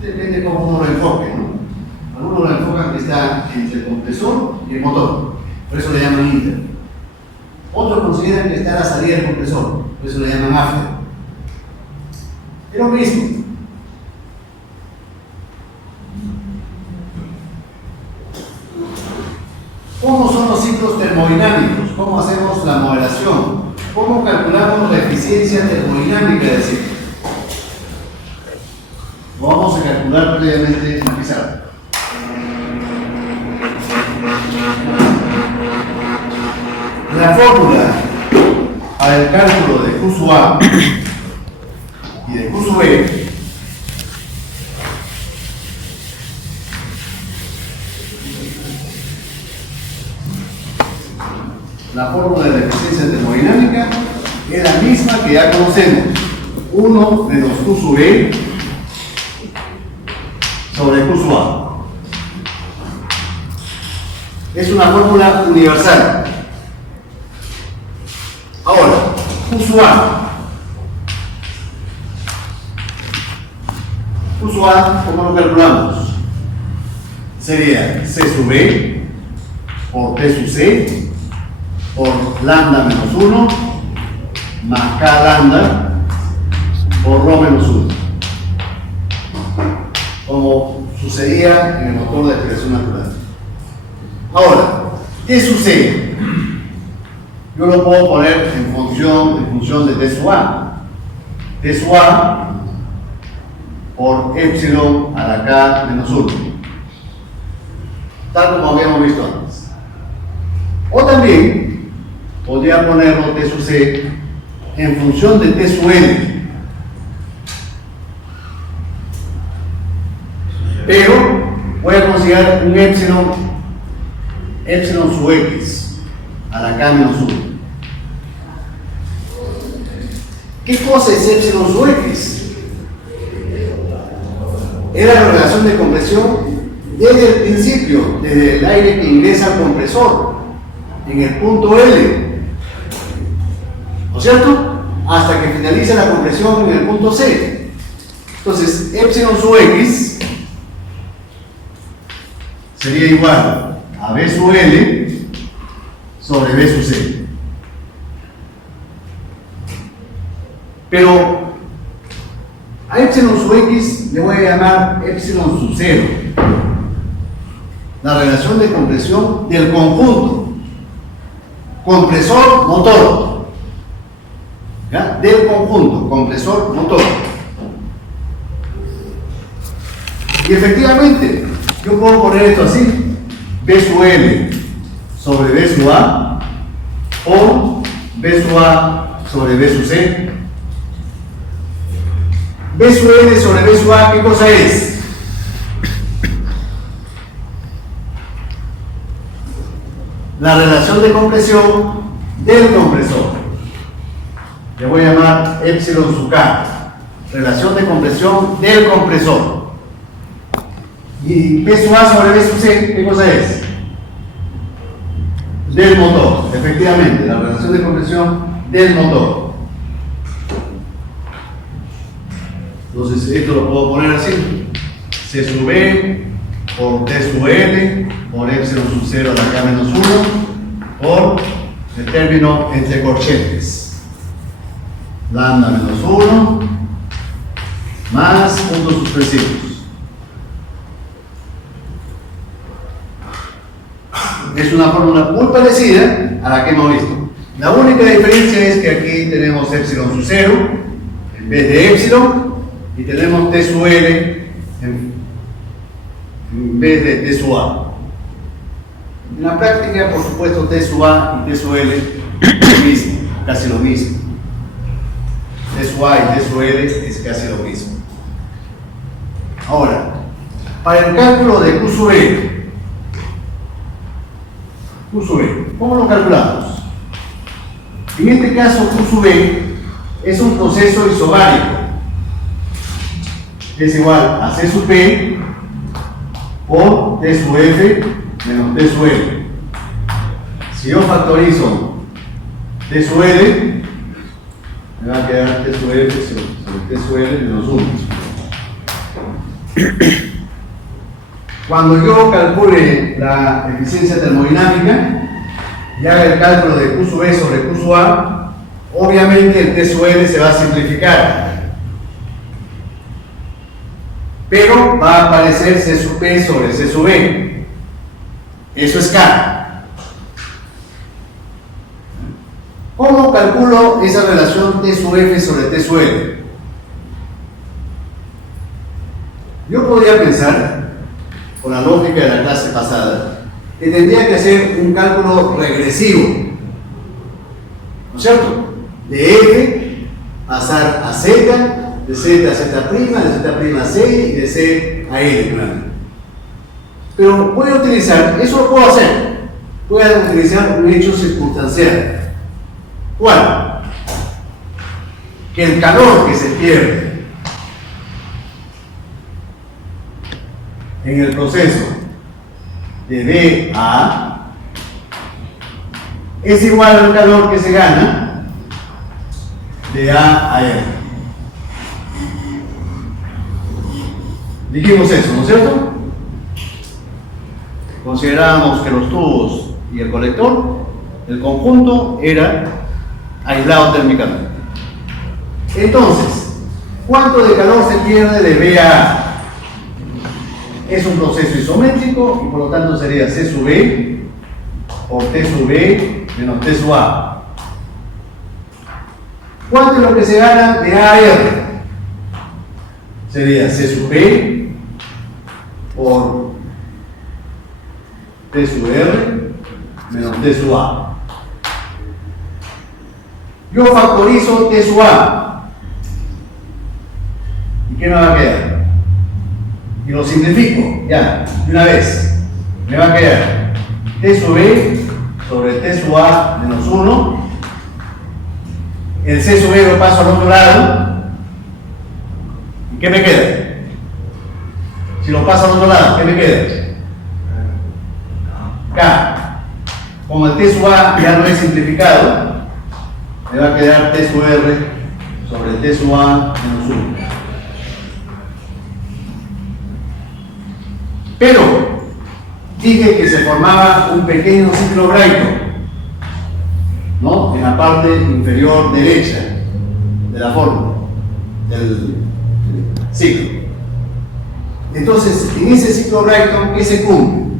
Depende cómo uno lo enfoque, ¿no? Algunos lo enfocan que está entre el compresor y el motor, por eso le llaman inter. Otros consideran que está a la salida del compresor, por eso le llaman after. Es lo mismo. ¿Cómo son los ciclos termodinámicos? ¿Cómo hacemos la modelación? ¿Cómo calculamos la eficiencia termodinámica del ciclo? Lo vamos a calcular previamente en la pizarra. La fórmula para el cálculo de Q sub A y de Q sub B la fórmula de la eficiencia termodinámica es la misma que ya conocemos: 1 menos Q sub E sobre Q sub A. Es una fórmula universal. Ahora, Q sub A. Q sub A, ¿cómo lo calculamos? Sería C sub E por T sub C por lambda menos 1 más K lambda por rho menos 1. Como sucedía en el motor de aspiración natural. Ahora, ¿qué sucede? Yo lo puedo poner en función de T sub A. T sub A por epsilon a la K menos 1. Tal como habíamos visto antes. O también podría ponerlo T sub C en función de T sub N. Pero voy a considerar un epsilon sub X a la K menos 1. ¿Qué cosa es epsilon sub X? Era la relación de compresión desde el principio, desde el aire que ingresa al compresor, en el punto L, ¿no es cierto? Hasta que finalice la compresión en el punto C. Entonces, epsilon sub X sería igual a B sub L sobre B sub C. Pero a epsilon sub X le voy a llamar epsilon sub 0. La relación de compresión del conjunto compresor-motor. ¿Ya? Del conjunto compresor-motor. Y efectivamente, yo puedo poner esto así: B sub L sobre B sub A o B sub A sobre B sub C. B sub L sobre B sub A, ¿qué cosa es? La relación de compresión del compresor. Le voy a llamar epsilon sub K. Relación de compresión del compresor. Y P sub A sobre B sub C, ¿qué cosa es? Del motor, efectivamente, la relación de compresión del motor. Entonces, esto lo puedo poner así: C sub B por T sub L por epsilon sub 0 a la K menos 1 por el término entre corchetes. Lambda menos 1 más puntos suspensivos. Es una fórmula muy parecida a la que hemos visto. La única diferencia es que aquí tenemos epsilon sub 0 en vez de epsilon y tenemos T sub L en vez de T sub A. En la práctica, por supuesto, T sub A y T sub L es lo mismo, casi lo mismo. T sub A y T sub L es casi lo mismo. Ahora, para el cálculo de Q sub E, Q sub E, ¿cómo lo calculamos? En este caso, Q sub E es un proceso isobárico. Es igual a C sub P por T sub F menos T sub L. Si yo factorizo T sub L, me va a quedar T sub F sobre T sub L menos 1. Cuando yo calcule la eficiencia termodinámica y haga el cálculo de Q sub E sobre Q sub A, obviamente el T sub L se va a simplificar. Pero va a aparecer C sub P sobre C sub E. Eso es K. ¿Cómo calculo esa relación T sub F sobre T sub L? Yo podría pensar, con la lógica de la clase pasada, que tendría que hacer un cálculo regresivo, ¿no es cierto? De F pasar a Z, de Z a Z', de Z' a C y de C a L. Pero voy a utilizar, eso lo puedo hacer, voy a utilizar un hecho circunstancial. ¿Cuál? Que el calor que se pierde en el proceso de B a A es igual al calor que se gana de A a R. Dijimos eso, ¿no es cierto? Considerábamos que los tubos y el colector, el conjunto era aislado térmicamente. Entonces, ¿cuánto de calor se pierde de B a A? Es un proceso isométrico y por lo tanto sería C sub B por T sub B menos T sub A. ¿Cuánto es lo que se gana de A a R? Sería C sub B por T sub R menos T sub A. Yo factorizo T sub A. ¿Y qué me va a quedar? Y lo simplifico, ya, de una vez. Me va a quedar T sub B sobre T sub A menos 1. El C sub B lo paso al otro lado. ¿Y qué me queda? Si lo paso al otro lado, ¿qué me queda? K. Como el T sub A ya no es simplificado, me va a quedar T sub R sobre T sub A menos 1. Pero dije que se formaba un pequeño ciclo Brayton, ¿no? En la parte inferior derecha de la fórmula del ciclo. Entonces, en ese ciclo Brayton, ¿qué se cumple?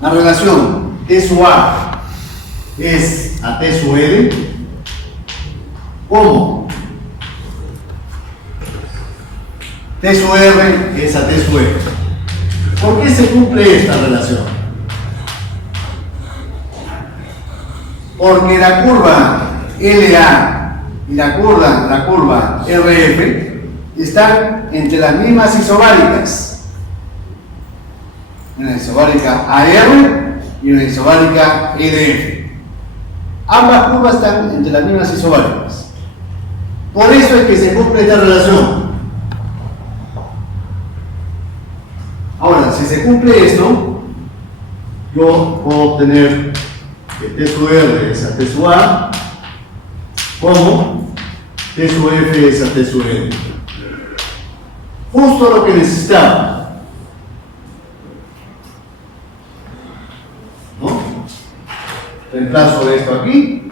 La relación T sub A es a T sub L. ¿Cómo? T sub R es a T sub F. ¿Por qué se cumple esta relación? Porque la curva LA y la curva RF están entre las mismas isobáricas. En la isobárica AR y en la isobárica EDF. Ambas curvas están entre las mismas isobáricas. Por eso es que se cumple esta relación. si se cumple esto, yo puedo obtener que T sub R es a T sub A, como T sub F es a T sub N. Justo lo que necesitaba, ¿no? Reemplazo esto aquí.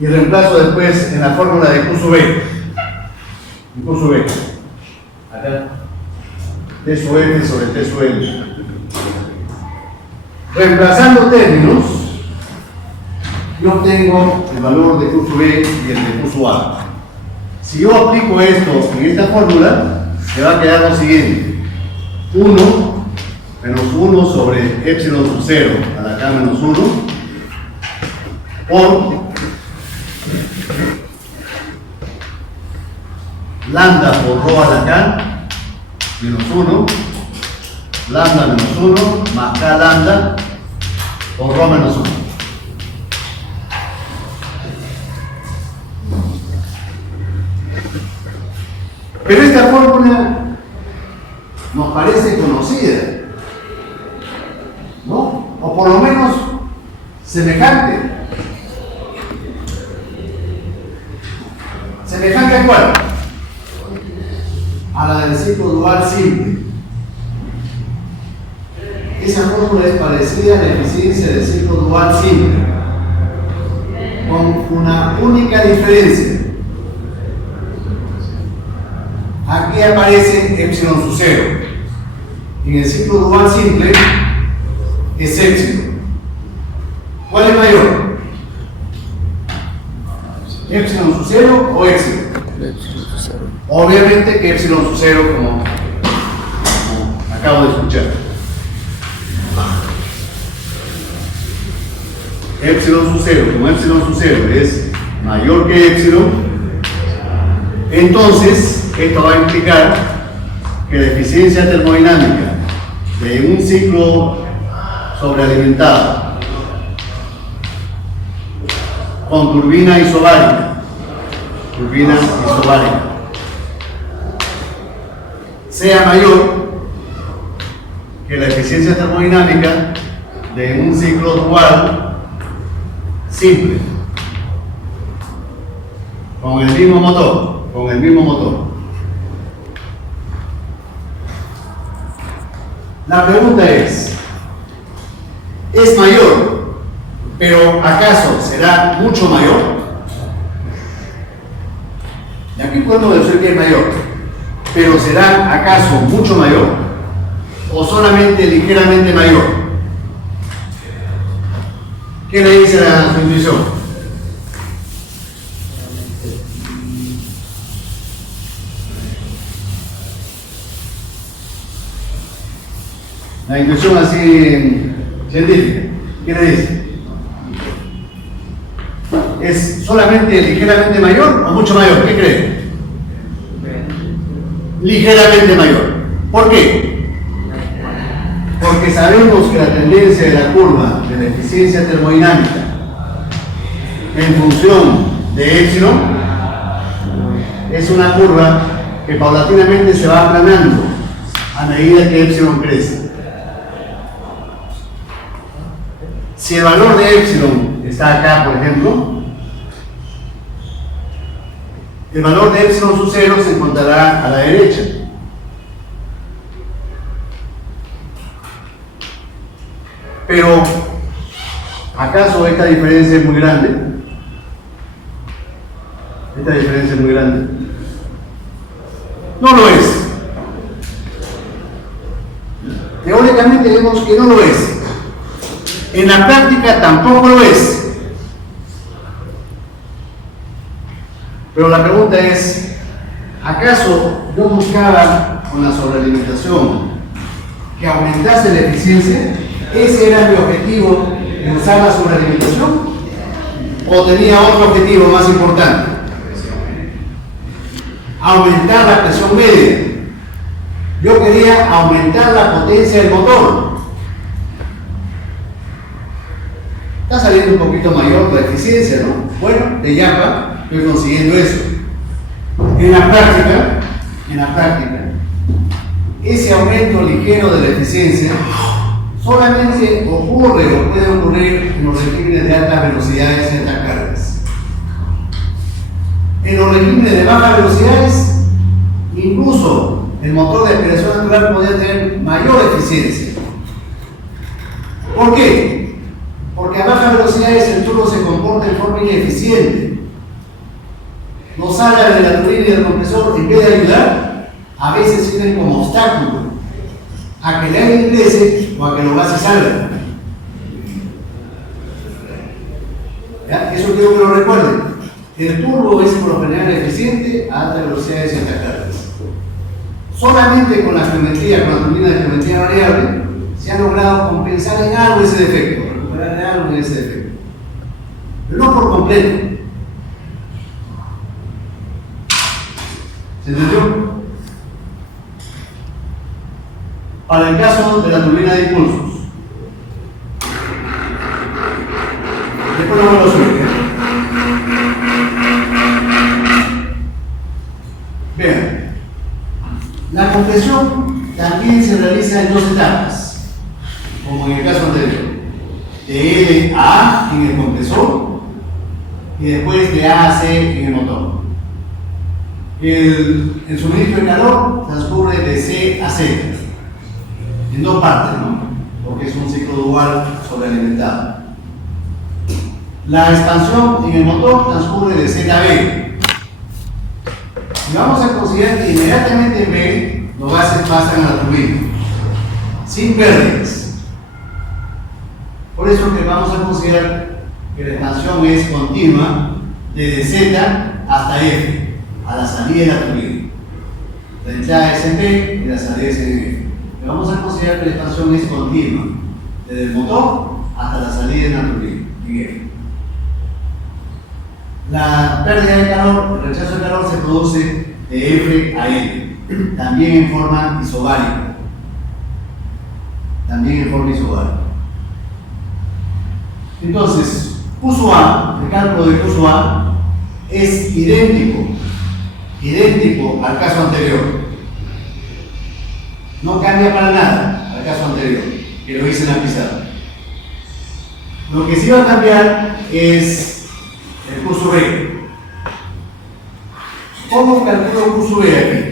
Y reemplazo después en la fórmula de Q sub B. Q sub B. Acá. T sub F sobre T sub N. Reemplazando términos, yo obtengo el valor de Q sub B y el de Q sub A. Si yo aplico esto en esta fórmula, me va a quedar lo siguiente. 1 menos 1 sobre epsilon sub 0 a la K menos 1 por lambda por rho a la K menos 1, lambda menos 1 más K lambda por rho menos 1. Pero esta fórmula nos parece conocida, ¿no? O por lo menos semejante. ¿Semejante a cuál? A la del ciclo dual simple. Esa fórmula es parecida a la eficiencia del ciclo dual simple, con una única diferencia. Aquí aparece epsilon sub 0. En el ciclo dual simple es epsilon. ¿Cuál es mayor? ¿Epsilon sub 0 o epsilon? Obviamente que epsilon sub 0, como acabo de escuchar. Epsilon sub 0, como epsilon sub 0 es mayor que epsilon, entonces esto va a implicar que la eficiencia termodinámica de un ciclo sobrealimentado con turbina isobárica sea mayor que la eficiencia termodinámica de un ciclo dual simple con el mismo motor. La pregunta es mayor, pero ¿acaso será mucho mayor? Y aquí podemos decir que es mayor, pero ¿será acaso mucho mayor? ¿O solamente ligeramente mayor? ¿Qué le dice la intuición? La intuición así científica, ¿qué le dice? ¿Es solamente ligeramente mayor o mucho mayor? ¿Qué cree? Ligeramente mayor. ¿Por qué? Porque sabemos que la tendencia de la curva de la eficiencia termodinámica en función de epsilon es una curva que paulatinamente se va aplanando a medida que epsilon crece. Si el valor de epsilon está acá, por ejemplo, el valor de epsilon sub 0 se encontrará a la derecha. Pero, ¿acaso esta diferencia es muy grande? Esta diferencia es muy grande. No lo es. Teóricamente vemos que no lo es. En la práctica tampoco lo es. Pero la pregunta es, ¿acaso yo buscaba con la sobrealimentación que aumentase la eficiencia? ¿Ese era mi objetivo en usar la sobrealimentación? ¿O tenía otro objetivo más importante? Aumentar la presión media. Yo quería aumentar la potencia del motor. Está saliendo un poquito mayor la eficiencia, ¿no? Bueno, de Yapa estoy consiguiendo eso. En la práctica, ese aumento ligero de la eficiencia solamente ocurre o puede ocurrir en los regímenes de altas velocidades y altas cargas. En los regímenes de bajas velocidades, incluso el motor de aspiración natural podría tener mayor eficiencia. ¿Por qué? Porque a bajas velocidades el turbo se comporta en forma ineficiente. Los álabes de la turbina y del compresor, en vez de ayudar, a veces sirven como obstáculo a que el aire ingrese o a que los gases salgan. ¿Ya? Eso quiero que lo recuerden. El turbo es por lo general eficiente a altas velocidades y altas cargas. Solamente con la geometría, con la turbina de geometría variable, se ha logrado compensar en algo ese defecto, recuperar en algo ese defecto. Pero no por completo. ¿Se entendió? Para el caso de la turbina de impulsos, después lo vuelvo a subir. Vean, la compresión también se realiza en dos etapas, como en el caso anterior, de L a A en el compresor y después de A a C en el motor. El suministro de calor transcurre de C a Z, en dos partes, ¿no? Porque es un ciclo dual sobrealimentado. La expansión en el motor transcurre de Z a B. Y vamos a considerar que inmediatamente en B los gases pasan a la turbina, sin pérdidas. Por eso que vamos a considerar que la expansión es continua desde Z hasta F, a la salida de la turbina. La entrada es en B y la salida es en F. Pero vamos a considerar que la expansión es continua, desde el motor hasta la salida de la turbina, en F. La pérdida de calor, el rechazo de calor se produce de F a L, también en forma isobárica. Entonces, Q sub A, el cálculo de Q sub A, es idéntico al caso anterior. No cambia para nada al caso anterior, que lo hice en la pizarra. Lo que sí va a cambiar es el Q sub B. ¿Cómo calculo Q sub B aquí?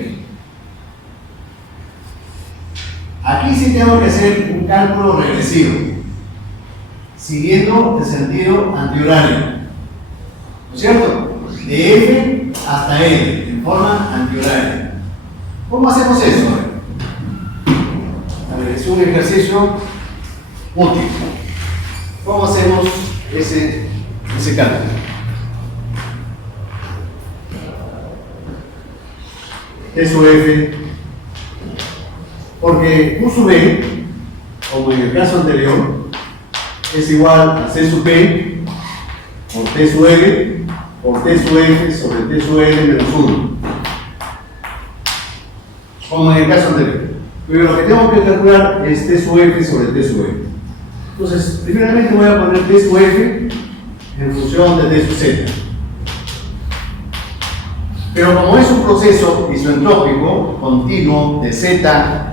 Aquí sí tengo que hacer un cálculo regresivo, siguiendo el sentido antihorario, ¿no es cierto? De F hasta L, en forma antihoraria. ¿Cómo hacemos eso? A ver, es un ejercicio útil. ¿Cómo hacemos ese cálculo? T sub F, porque Q sub B, como en el caso anterior, es igual a C sub P por T sub L por T sub F sobre T sub L menos 1, como en el caso anterior. Pero lo que tengo que calcular es T sub F sobre T sub F. Entonces, primeramente voy a poner T sub F en función de T sub Z. Pero como es un proceso isoentrópico continuo de Z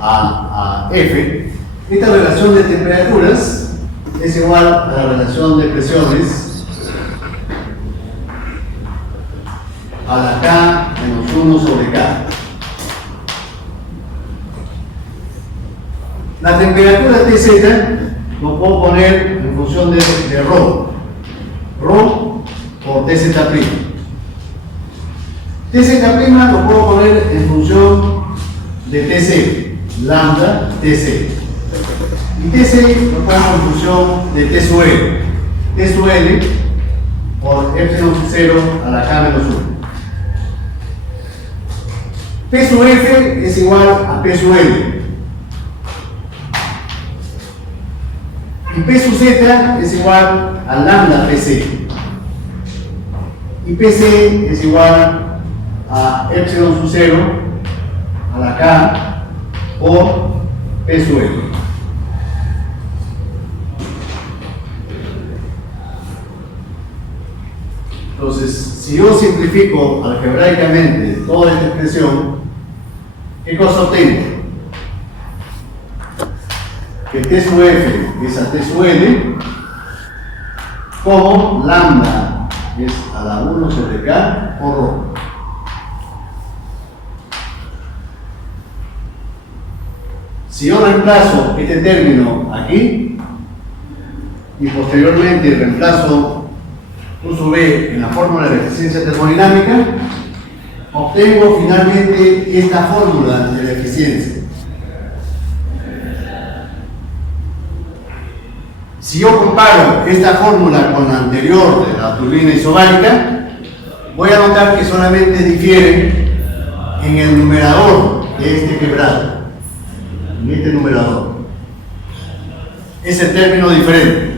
a F, esta relación de temperaturas es igual a la relación de presiones a la K menos 1 sobre K. La temperatura Tz lo puedo poner en función de ρ por Tz'. Tz' lo puedo poner en función de Tc, lambda Tc. Y Tc lo pongo en función de T sub L. T sub L por epsilon sub 0 a la K menos 1. P sub F es igual a P sub L. Y P sub Z es igual a lambda Pc. Y Pc es igual a epsilon sub 0 a la K por P sub L. Entonces, si yo simplifico algebraicamente toda esta expresión, ¿qué cosa obtengo? Que T sub F es a T sub L, como lambda es a la 1 sobre K por ρ. Si yo reemplazo este término aquí y posteriormente reemplazo U sub B en la fórmula de la eficiencia termodinámica, obtengo finalmente esta fórmula de la eficiencia. Si yo comparo esta fórmula con la anterior de la turbina isobárica, voy a notar que solamente difieren en el numerador de este quebrado, en este numerador. Es el término diferente.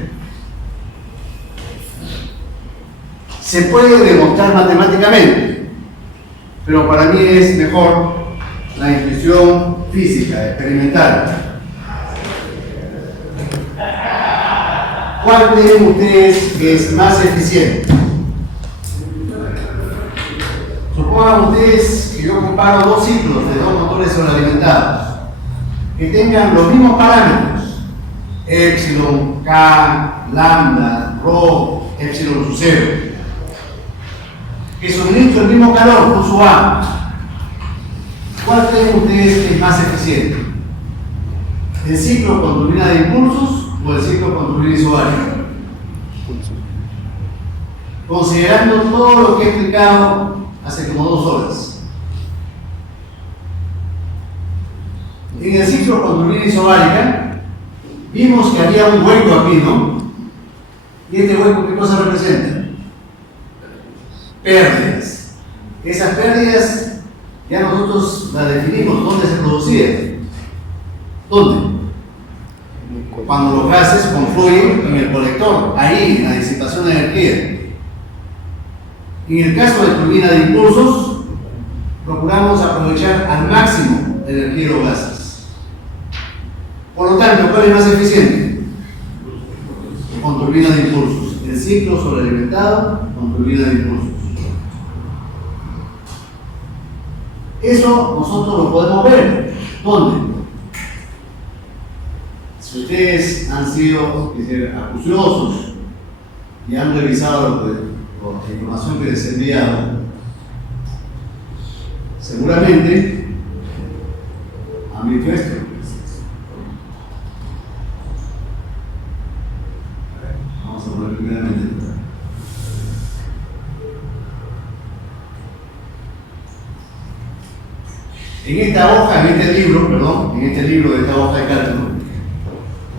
Se puede demostrar matemáticamente, pero para mí es mejor la intuición física, experimental. ¿Cuál creen ustedes que es más eficiente? Supongan ustedes que yo comparo dos ciclos de dos motores sobrealimentados que tengan los mismos parámetros, epsilon, K, lambda, rho, epsilon sub 0, que suministran el mismo calor, Q sub A. ¿Cuál creen ustedes que es más eficiente? ¿El ciclo con turbina de impulsos o el ciclo con turbina isobárica? Considerando todo lo que he explicado hace como 2 horas. En el ciclo con turbina isobárica vimos que había un hueco aquí, ¿no? ¿Y este hueco qué cosa representa? Pérdidas. Esas pérdidas ya nosotros las definimos. ¿Dónde se producían? ¿Dónde? Cuando los gases confluyen en el colector, ahí, en la disipación de energía. En el caso de turbina de impulsos, procuramos aprovechar al máximo la energía de los gases. Por lo tanto, ¿cuál es más eficiente? Con turbina de impulsos. El ciclo sobrealimentado con turbina de impulsos. Eso nosotros lo podemos ver. ¿Dónde? Si ustedes han sido acuciosos y han revisado la información que les he enviado, seguramente han visto esto. Vamos a poner primeramente. En esta hoja, en este libro de esta hoja de cálculo,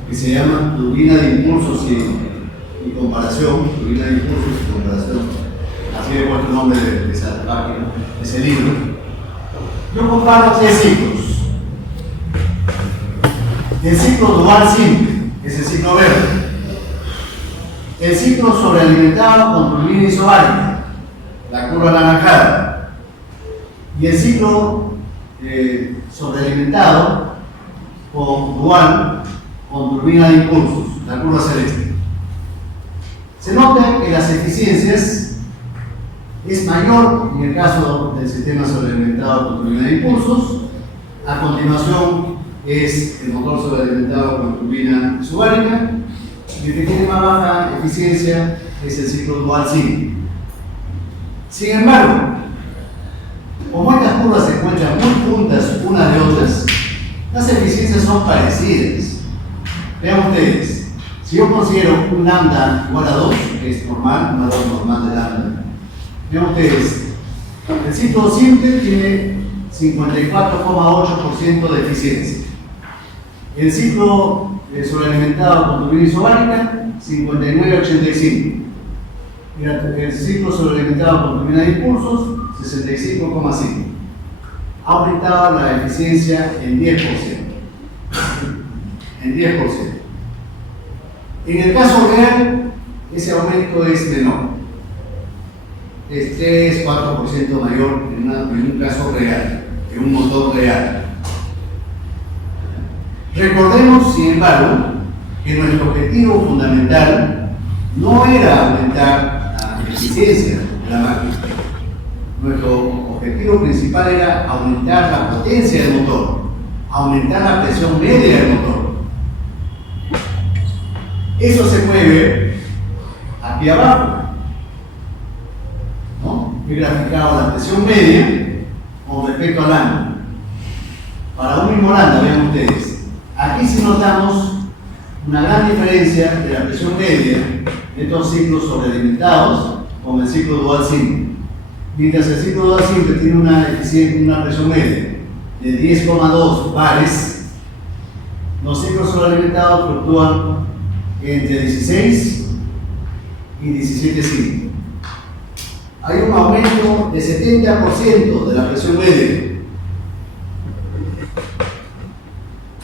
que se llama Turbina de Impulsos y Comparación, Turbina de Impulsos y Comparación, así he puesto el nombre de esa página, de ese libro. Yo comparo 3 ciclos. El ciclo dual simple, que es el ciclo verde. El ciclo sobrealimentado con turbina isobárica, la curva anaranjada. Y el ciclo sobrealimentado con dual con turbina de impulsos, la curva celeste. Se nota que las eficiencias es mayor en el caso del sistema sobrealimentado con turbina de impulsos. A continuación es el motor sobrealimentado con turbina isobárica, y el que tiene más baja eficiencia es el ciclo dual simple. Sin embargo, como estas curvas se encuentran muy juntas unas de otras, las eficiencias son parecidas. Vean ustedes, si yo considero un lambda igual a 2, que es normal, un valor normal de lambda, vean ustedes, el ciclo simple tiene 54,8% de eficiencia. El ciclo sobrealimentado con turbina isobárica, 59,85%. Y el ciclo sobrealimentado con turbina de impulsos, 65,5%. Ha aumentado la eficiencia en 10%. En 10%. En el caso real, ese aumento es menor. Es 3-4% mayor en un caso real, en un motor real. Recordemos, sin embargo, que nuestro objetivo fundamental no era aumentar la eficiencia de la máquina. nuestro objetivo principal era aumentar la potencia del motor, aumentar la presión media del motor. Eso se puede ver aquí abajo, ¿no? He graficado la presión media con respecto al ángulo. Para un mismo lambda, vean ustedes, aquí sí notamos una gran diferencia de la presión media de estos ciclos sobrealimentados con el ciclo dual simple. Mientras el ciclo dual simple tiene una presión media de 10,2 bares, los ciclos sobrealimentados fluctúan entre 16 y 17,5. Hay un aumento de 70% de la presión media.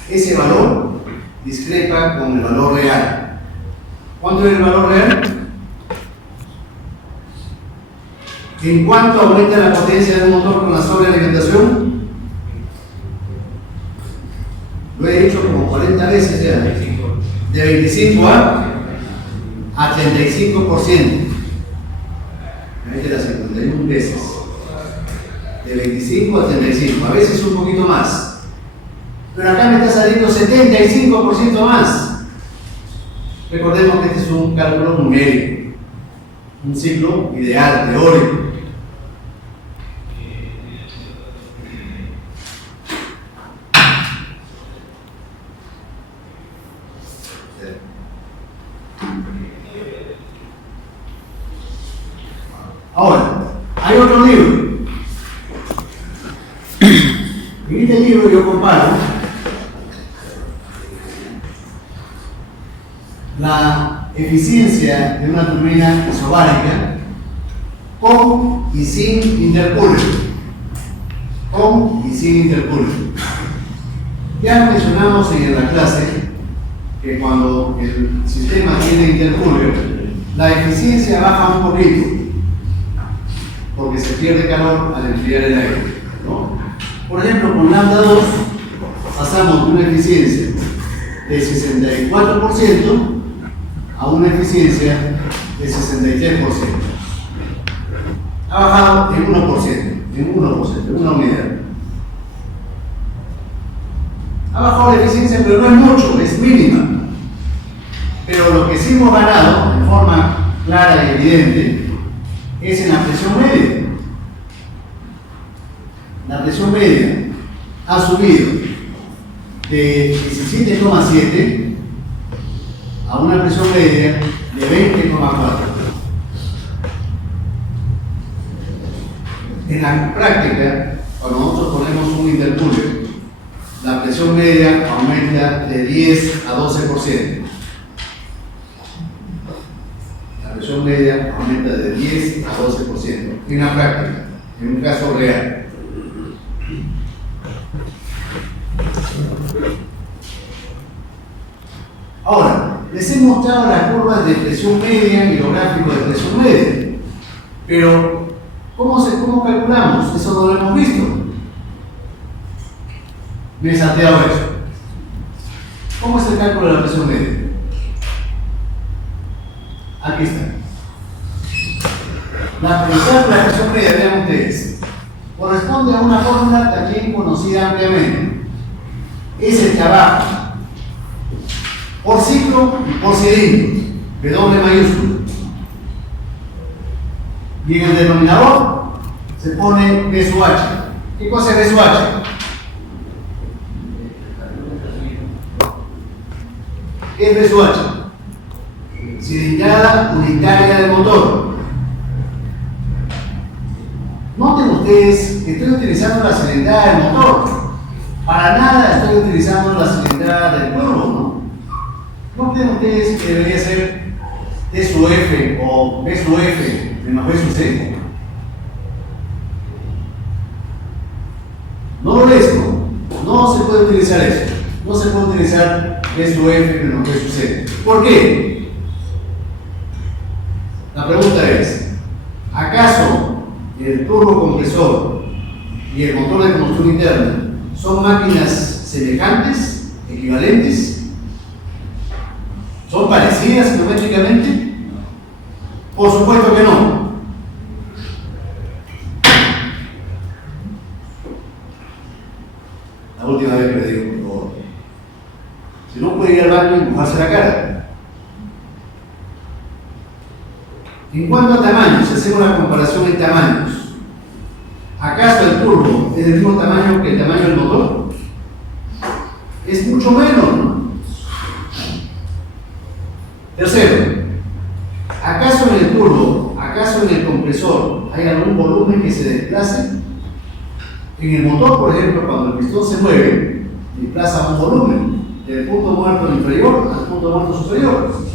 Ese valor discrepa con el valor real. ¿Cuánto es el valor real? ¿En cuánto aumenta la potencia del motor con la sobrealimentación? Lo he dicho como 40 veces ya. De 25 a 35%. Ahí te las 51 veces. De 25 a 35, a veces un poquito más. Pero acá me está saliendo 75% más. Recordemos que este es un cálculo numérico, un ciclo ideal, teórico. Ahora, hay otro libro. En este libro yo comparo la eficiencia de una turbina isobárica con y sin intercooler. Con y sin intercooler. Ya mencionamos en la clase que cuando el sistema tiene intercooler, la eficiencia baja un poquito, porque se pierde calor al enfriar el aire, ¿no? Por ejemplo, con lambda 2 pasamos de una eficiencia de 64% a una eficiencia de 63%. Ha bajado en 1%, en una unidad. Ha bajado la eficiencia, pero no es mucho, es mínima. Pero lo que sí hemos ganado, de forma clara y evidente, es en la presión media. La presión media ha subido de 17,7 a una presión media de 20,4. En la práctica, cuando nosotros ponemos un intercooler, la presión media aumenta de 10 a 12%. La presión media aumenta de 10 a 12% en la práctica, en un caso real. Ahora, les he mostrado las curvas de presión media y los gráficos de presión media, pero ¿cómo calculamos? Eso no lo hemos visto. Me he salteado eso. ¿Cómo es el cálculo de la presión media? Aquí está. La presión media, vean ustedes, corresponde a una fórmula también conocida ampliamente. Es el trabajo por ciclo y por cilindro, de doble mayúscula. Y en el denominador se pone B sub H. ¿Qué cosa es B sub H? ¿Qué es B sub H? Cilindrada unitaria del motor. Noten ustedes que estoy utilizando la cilindrada del motor. Para nada estoy utilizando la cilindrada del turbo, ¿no? Noten ustedes que debería ser T sub F o B sub F menos B sub C. No lo es, no se puede utilizar eso. No se puede utilizar B sub F menos B sub C. ¿Por qué? La pregunta es, ¿acaso el turbocompresor y el motor de combustión interna son máquinas semejantes, equivalentes? ¿Son parecidas geométricamente? Por supuesto que no. última vez que le digo, por favor. Si no puede ir al baño y empujarse la cara. En cuanto a tamaños, si hacemos una comparación en tamaños, ¿acaso el turbo es del mismo tamaño que el tamaño del motor? Es mucho menos, ¿no? Tercero, ¿acaso en el turbo, acaso en el compresor hay algún volumen que se desplace? En el motor, por ejemplo, cuando el pistón se mueve, desplaza un volumen del punto muerto inferior al punto muerto superior.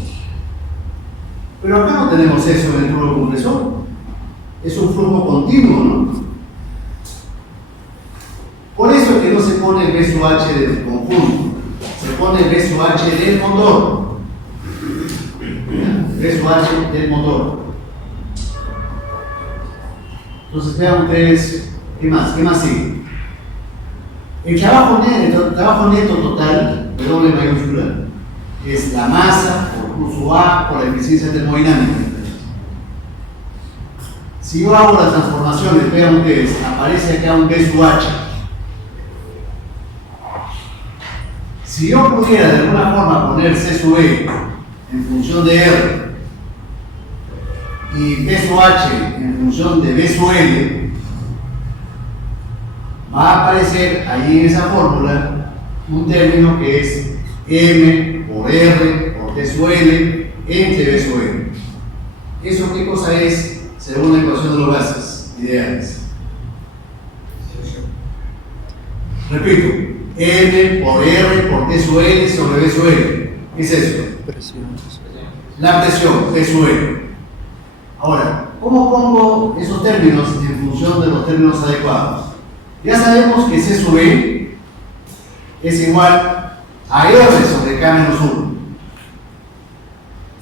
Pero acá no tenemos eso en el turbo compresor. Es un flujo continuo, ¿no? Por eso es que no se pone el B sub H del conjunto, se pone el B sub H del motor. B sub H del motor. Entonces vean ustedes, ¿qué más sigue? El trabajo neto total de doble mayúscula es la masa por Q sub A por la eficiencia termodinámica. Si yo hago las transformaciones, vean ustedes, aparece acá un B sub H. Si yo pudiera de alguna forma poner C sub E en función de R y B sub H en función de B sub L, va a aparecer ahí en esa fórmula un término que es M por R por T sub L entre B sub L. ¿Eso qué cosa es según la ecuación de los gases ideales? Repito, M por R por T sub L sobre B sub L. ¿Qué es eso? La presión, T sub L. Ahora, ¿cómo pongo esos términos en función de los términos adecuados? Ya sabemos que C sub E es igual a R sobre K menos 1.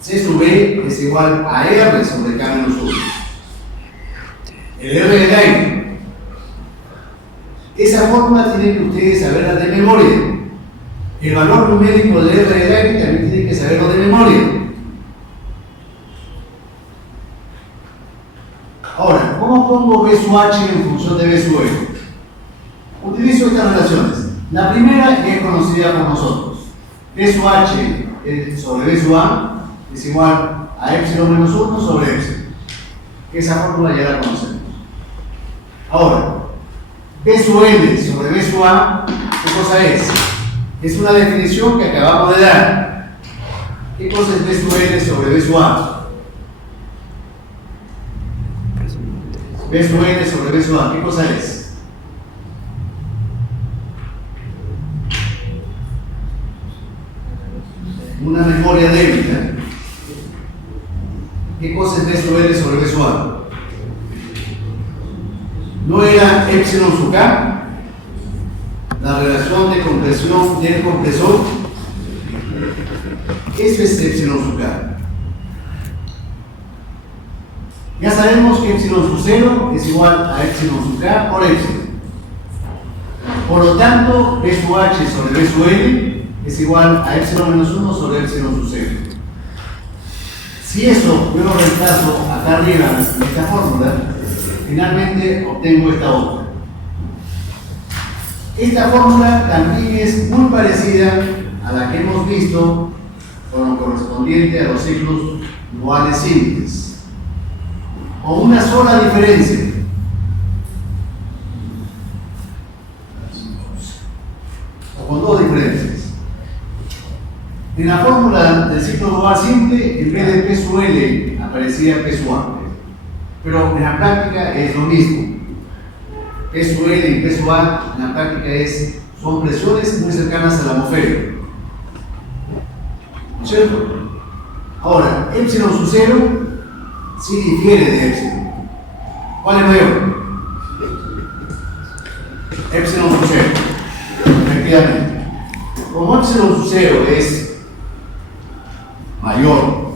C sub E es igual a R sobre K menos 1. El R del aire. Esa fórmula tienen que ustedes saberla de memoria. El valor numérico del R del aire también tienen que saberlo de memoria. Ahora, ¿cómo pongo B sub H en función de B sub E? Utilizo estas relaciones. La primera es conocida por nosotros. B sub H sobre B sub A es igual a epsilon menos 1 sobre epsilon. Esa fórmula ya la conocemos. Ahora, B sub L sobre B sub A, ¿qué cosa es? Es una definición que acabamos de dar. ¿Qué cosa es B sub L sobre B sub A? B sub L sobre B sub A, ¿qué cosa es? Una memoria débil, ¿eh? ¿Qué cosa es B sub L sobre B sub A? ¿No era epsilon sub K? La relación de compresión del compresor. Eso es epsilon sub K. Ya sabemos que epsilon sub 0 es igual a epsilon sub K por epsilon. Por lo tanto, B sub H sobre B sub L es igual a epsilon menos 1 sobre epsilon sub 0. Si eso yo lo reemplazo acá arriba en esta fórmula, finalmente obtengo esta otra. Esta fórmula también es muy parecida a la que hemos visto con lo correspondiente a los ciclos duales simples, con una sola diferencia. O con dos diferencias. En la fórmula del ciclo dual simple, en vez de P sub L aparecía P sub A. Pero en la práctica es lo mismo. P sub L y P sub A en la práctica son presiones muy cercanas a la atmósfera. ¿No es cierto? Ahora, epsilon sub 0 sí difiere de epsilon. ¿Cuál es mayor? Epsilon sub 0. Efectivamente. Como epsilon sub 0 es mayor,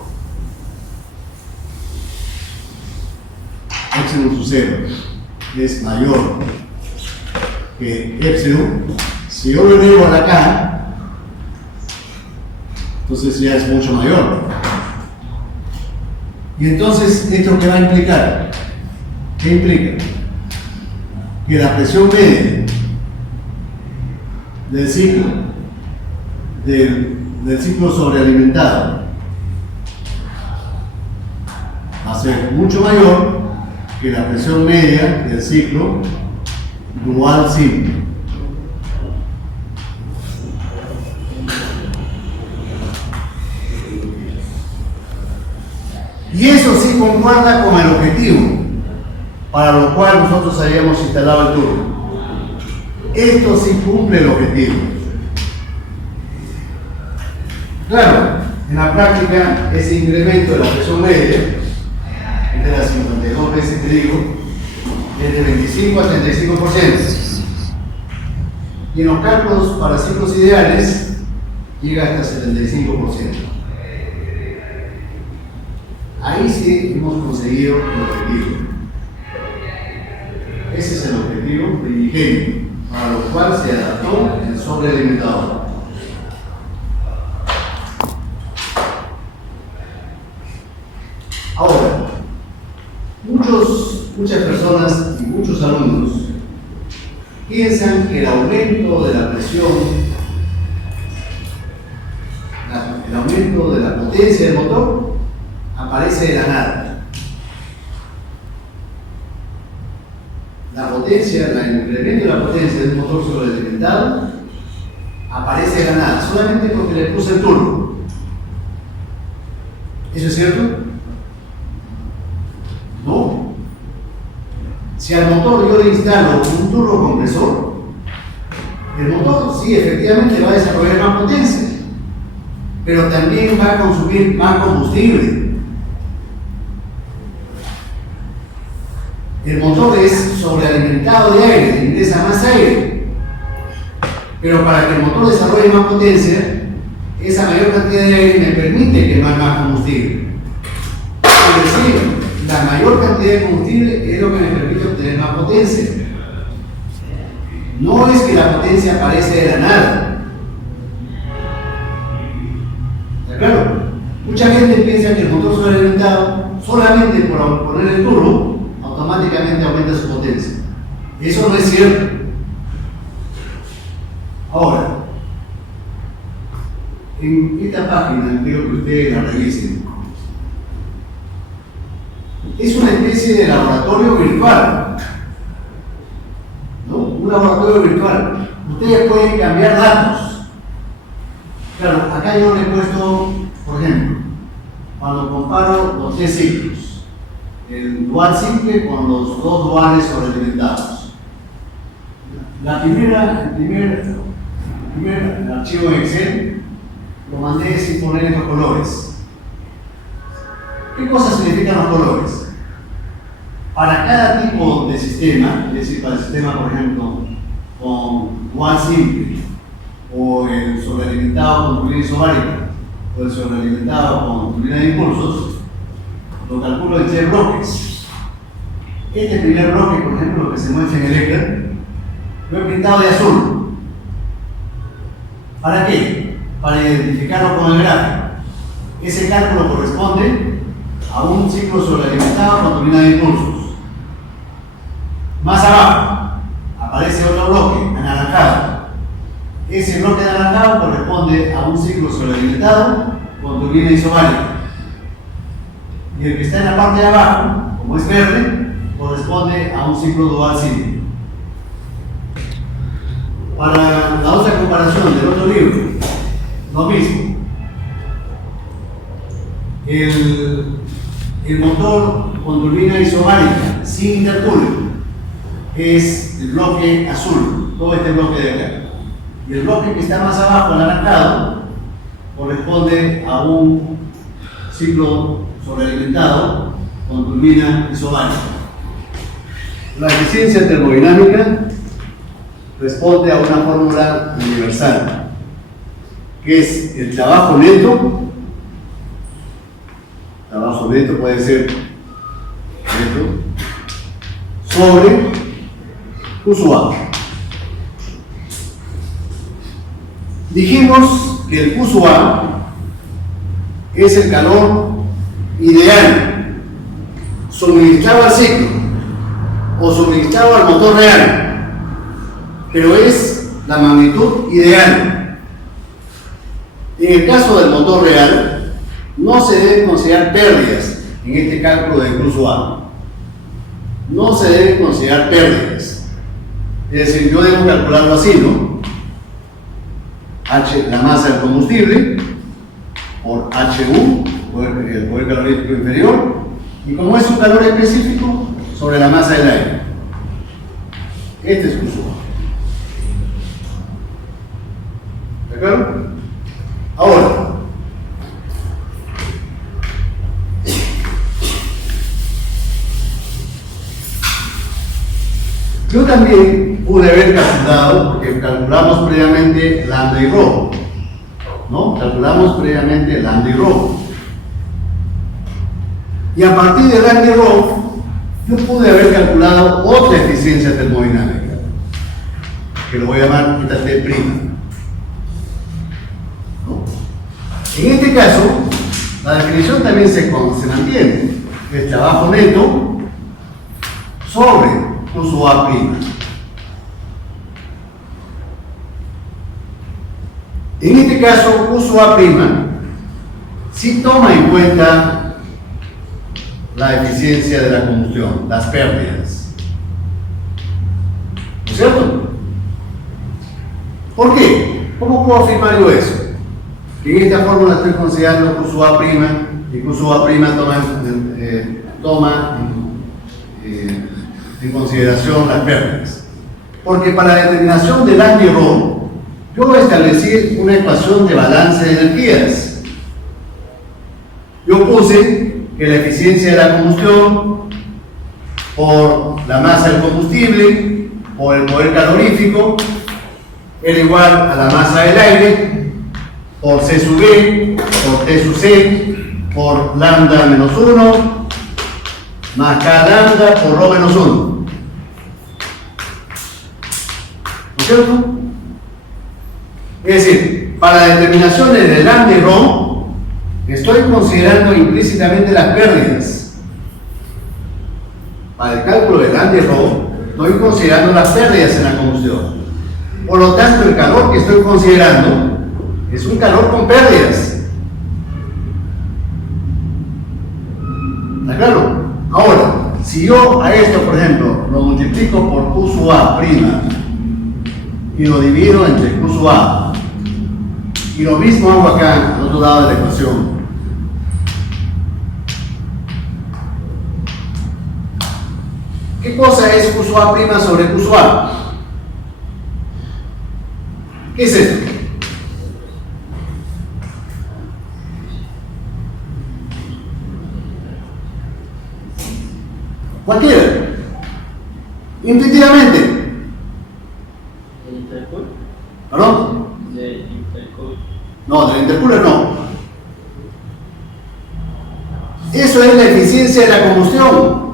epsilon sub 0 es mayor que epsilon, si yo lo elevo a la K, entonces ya es mucho mayor. Y entonces, ¿esto qué va a implicar? ¿Qué implica? Que la presión media del ciclo, del ciclo sobrealimentado va a ser mucho mayor que la presión media del ciclo dual simple. Y eso sí concuerda con el objetivo para lo cual nosotros habíamos instalado el turbo. Esto sí cumple el objetivo. Claro, en la práctica ese incremento de la presión media, de las 52 veces que digo, es de 25 a 35%. Y en los cálculos para ciclos ideales llega hasta 75%. Ahí sí hemos conseguido el objetivo. Ese es el objetivo primigenio, para lo cual se adaptó el sobrealimentador. Ahora, muchas personas y muchos alumnos piensan que el aumento de la presión, el aumento de la potencia del motor, aparece de la nada. La potencia, el incremento de la potencia del motor sobrealimentado aparece de la nada, solamente porque le puse el turbo. ¿Eso es cierto? No. Si al motor yo le instalo un turbocompresor, el motor sí efectivamente va a desarrollar más potencia, pero también va a consumir más combustible. El motor es sobrealimentado de aire, ingresa más aire, pero para que el motor desarrolle más potencia, esa mayor cantidad de aire me permite quemar más combustible. Es decir, la mayor cantidad de combustible es lo que me permite obtener más potencia. No es que la potencia aparece de la nada. ¿Está claro? Mucha gente piensa que el motor sobrealimentado, solamente por poner el turbo, automáticamente aumenta su potencia. Eso no es cierto. Ahora, en esta página quiero que ustedes la revisen. Es una especie de laboratorio virtual, ¿no? Un laboratorio virtual. Ustedes pueden cambiar datos. Claro, acá yo le he puesto, por ejemplo, cuando comparo los tres ciclos, el dual simple con los dos duales sobrealimentados. El primer archivo en Excel lo mandé sin poner estos colores. ¿Qué cosas significan los colores? Para cada tipo de sistema, es decir, para el sistema, por ejemplo, con dual simple, o el sobrealimentado con turbina isobárica, o el sobrealimentado con turbina de impulsos, lo calculo en 3 bloques. Este primer bloque, por ejemplo, lo que se muestra en el Excel, lo he pintado de azul. ¿Para qué? Para identificarlo con el gráfico. Ese cálculo corresponde a un ciclo sobrealimentado con turbina de impulsos. Más abajo aparece otro bloque anaranjado. Ese bloque anaranjado corresponde a un ciclo sobrealimentado con turbina isobárica. Y el que está en la parte de abajo, como es verde, corresponde a un ciclo dual simple. Para la otra comparación del otro libro, lo mismo. El motor con turbina isobárica sin intercooler es el bloque azul, todo este bloque de acá. Y el bloque que está más abajo, anaranjado, corresponde a un ciclo sobrealimentado con turbina isobárica. La eficiencia termodinámica responde a una fórmula universal, que es el trabajo neto. Trabajo neto puede ser neto sobre Q sub A. Dijimos que el Q sub A es el calor ideal suministrado al ciclo o suministrado al motor real, pero es la magnitud ideal. En el caso del motor real, no se deben considerar pérdidas en este cálculo de cruz A. No se deben considerar pérdidas. Es decir, yo debo calcularlo así, ¿no? H, la masa del combustible, por HU, el poder calorífico inferior, y como es un calor específico, sobre la masa del aire. Este es Q sub A. ¿De acuerdo? Ahora, yo también pude haber calculado, porque calculamos previamente lambda y rho, ¿no? Calculamos previamente lambda y rho. Y a partir de lambda y rho, yo pude haber calculado otra eficiencia termodinámica, que lo voy a llamar θT'. ¿No? En este caso, la definición también se mantiene. El trabajo neto sobre Q sub A'. En este caso, Q sub A' sí toma en cuenta la eficiencia de la combustión, las pérdidas. ¿No es cierto? ¿Por qué? ¿Cómo puedo afirmar yo eso? Que en esta fórmula estoy considerando Q sub A' y Q sub A' toma en consideración las pérdidas. Porque para la determinación del lambda y rho, yo voy a establecer una ecuación de balance de energías. Yo puse que la eficiencia de la combustión por la masa del combustible, por el poder calorífico, era igual a la masa del aire, por C sub B, por T sub C, por lambda menos 1, más K lambda por rho menos 1. ¿No es cierto? Es decir, para determinaciones de lambda y rho, estoy considerando implícitamente las pérdidas. Para el cálculo de lambda y rho, estoy considerando las pérdidas en la combustión. Por lo tanto, el calor que estoy considerando es un calor con pérdidas. ¿Está claro? Ahora, si yo a esto, por ejemplo, lo multiplico por Q sub A' y lo divido entre Q sub A, y lo mismo hago acá, al otro lado de la ecuación. ¿Qué cosa es Q sub A' sobre Q sub A? ¿Qué es esto? Cualquiera. Intuitivamente. ¿El interpool? ¿Perdón? ¿Del interpool? No, del intercooler no. Eso es la eficiencia de la combustión.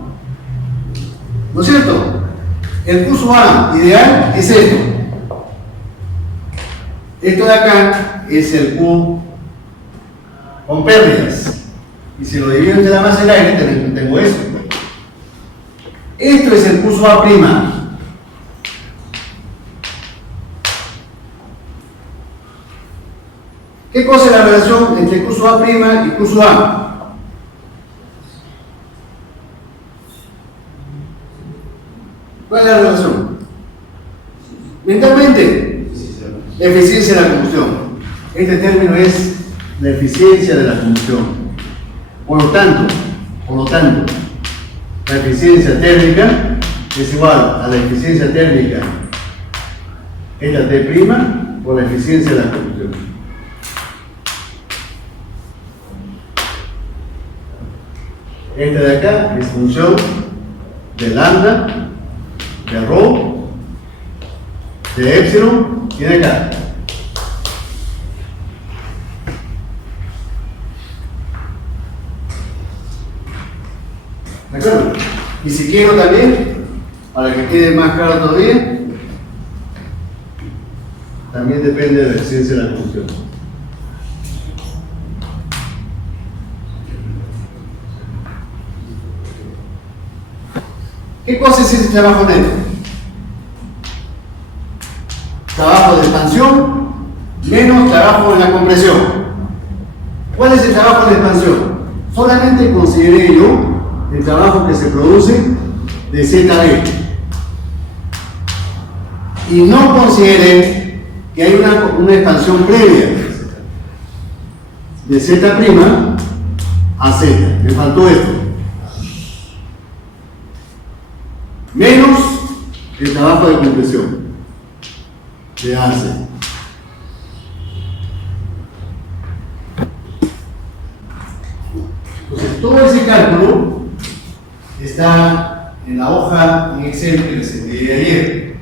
¿No es cierto? El Q sub A ideal es esto. Esto de acá es el Q con pérdidas. Y si lo divido entre la masa del aire, tengo eso. Esto es el Q sub A'. ¿Qué cosa es la relación entre Q sub A' y Q sub A? ¿Cuál es la relación? Mentalmente, eficiencia de la combustión. Este término es la eficiencia de la combustión. Por lo tanto, la eficiencia térmica es igual a la eficiencia térmica esta T' por la eficiencia de la combustión. Esta de acá es función de lambda, de rho, de epsilon y de K. ¿De acuerdo? Y si quiero también, para que quede más claro todavía, también depende de la eficiencia de la combustión. ¿Qué cosa es ese trabajo neto? trabajo de expansión menos trabajo en la compresión. ¿Cuál es el trabajo de expansión? Solamente consideré yo el trabajo que se produce de ZB. Y no consideré que hay una expansión previa de Z' a Z. Me faltó esto. Menos el trabajo de compresión de AC. Entonces, todo ese cálculo está en la hoja en Excel que les envié ayer.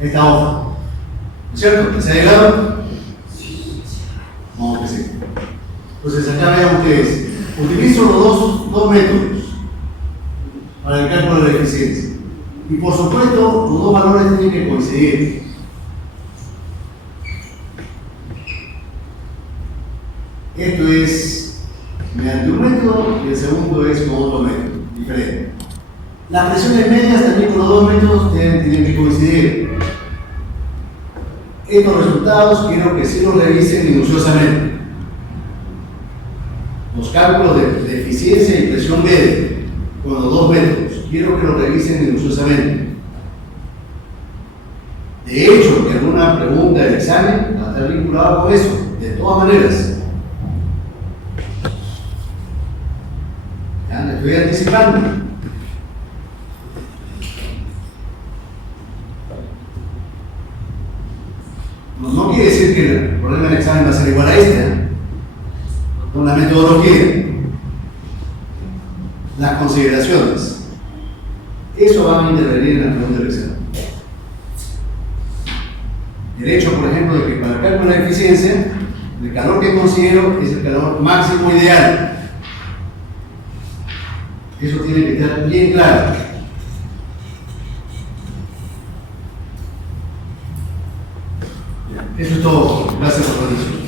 Esta hoja. ¿No es cierto? ¿Que se ha llegado? No, que sí. Entonces, acá vean ustedes. Utilizo los dos métodos para el cálculo de la eficiencia. Y por supuesto, los dos valores tienen que coincidir. Esto es mediante un método y el segundo es con otro método, diferente. Las presiones medias también con los dos métodos tienen que coincidir. Estos resultados quiero que sí los revisen minuciosamente. Los cálculos de eficiencia y presión media con los dos métodos, quiero que los revisen minuciosamente. De hecho, que alguna pregunta del examen va a estar vinculada con eso, de todas maneras. Ya me estoy anticipando. No quiere decir que el problema del examen va a ser igual a este, con la metodología, las consideraciones. Eso va a intervenir en la pregunta del examen. El hecho, por ejemplo, de que para el cálculo de la eficiencia, el calor que considero es el calor máximo ideal. Eso tiene que estar bien claro. Eso es todo. Gracias por la atención.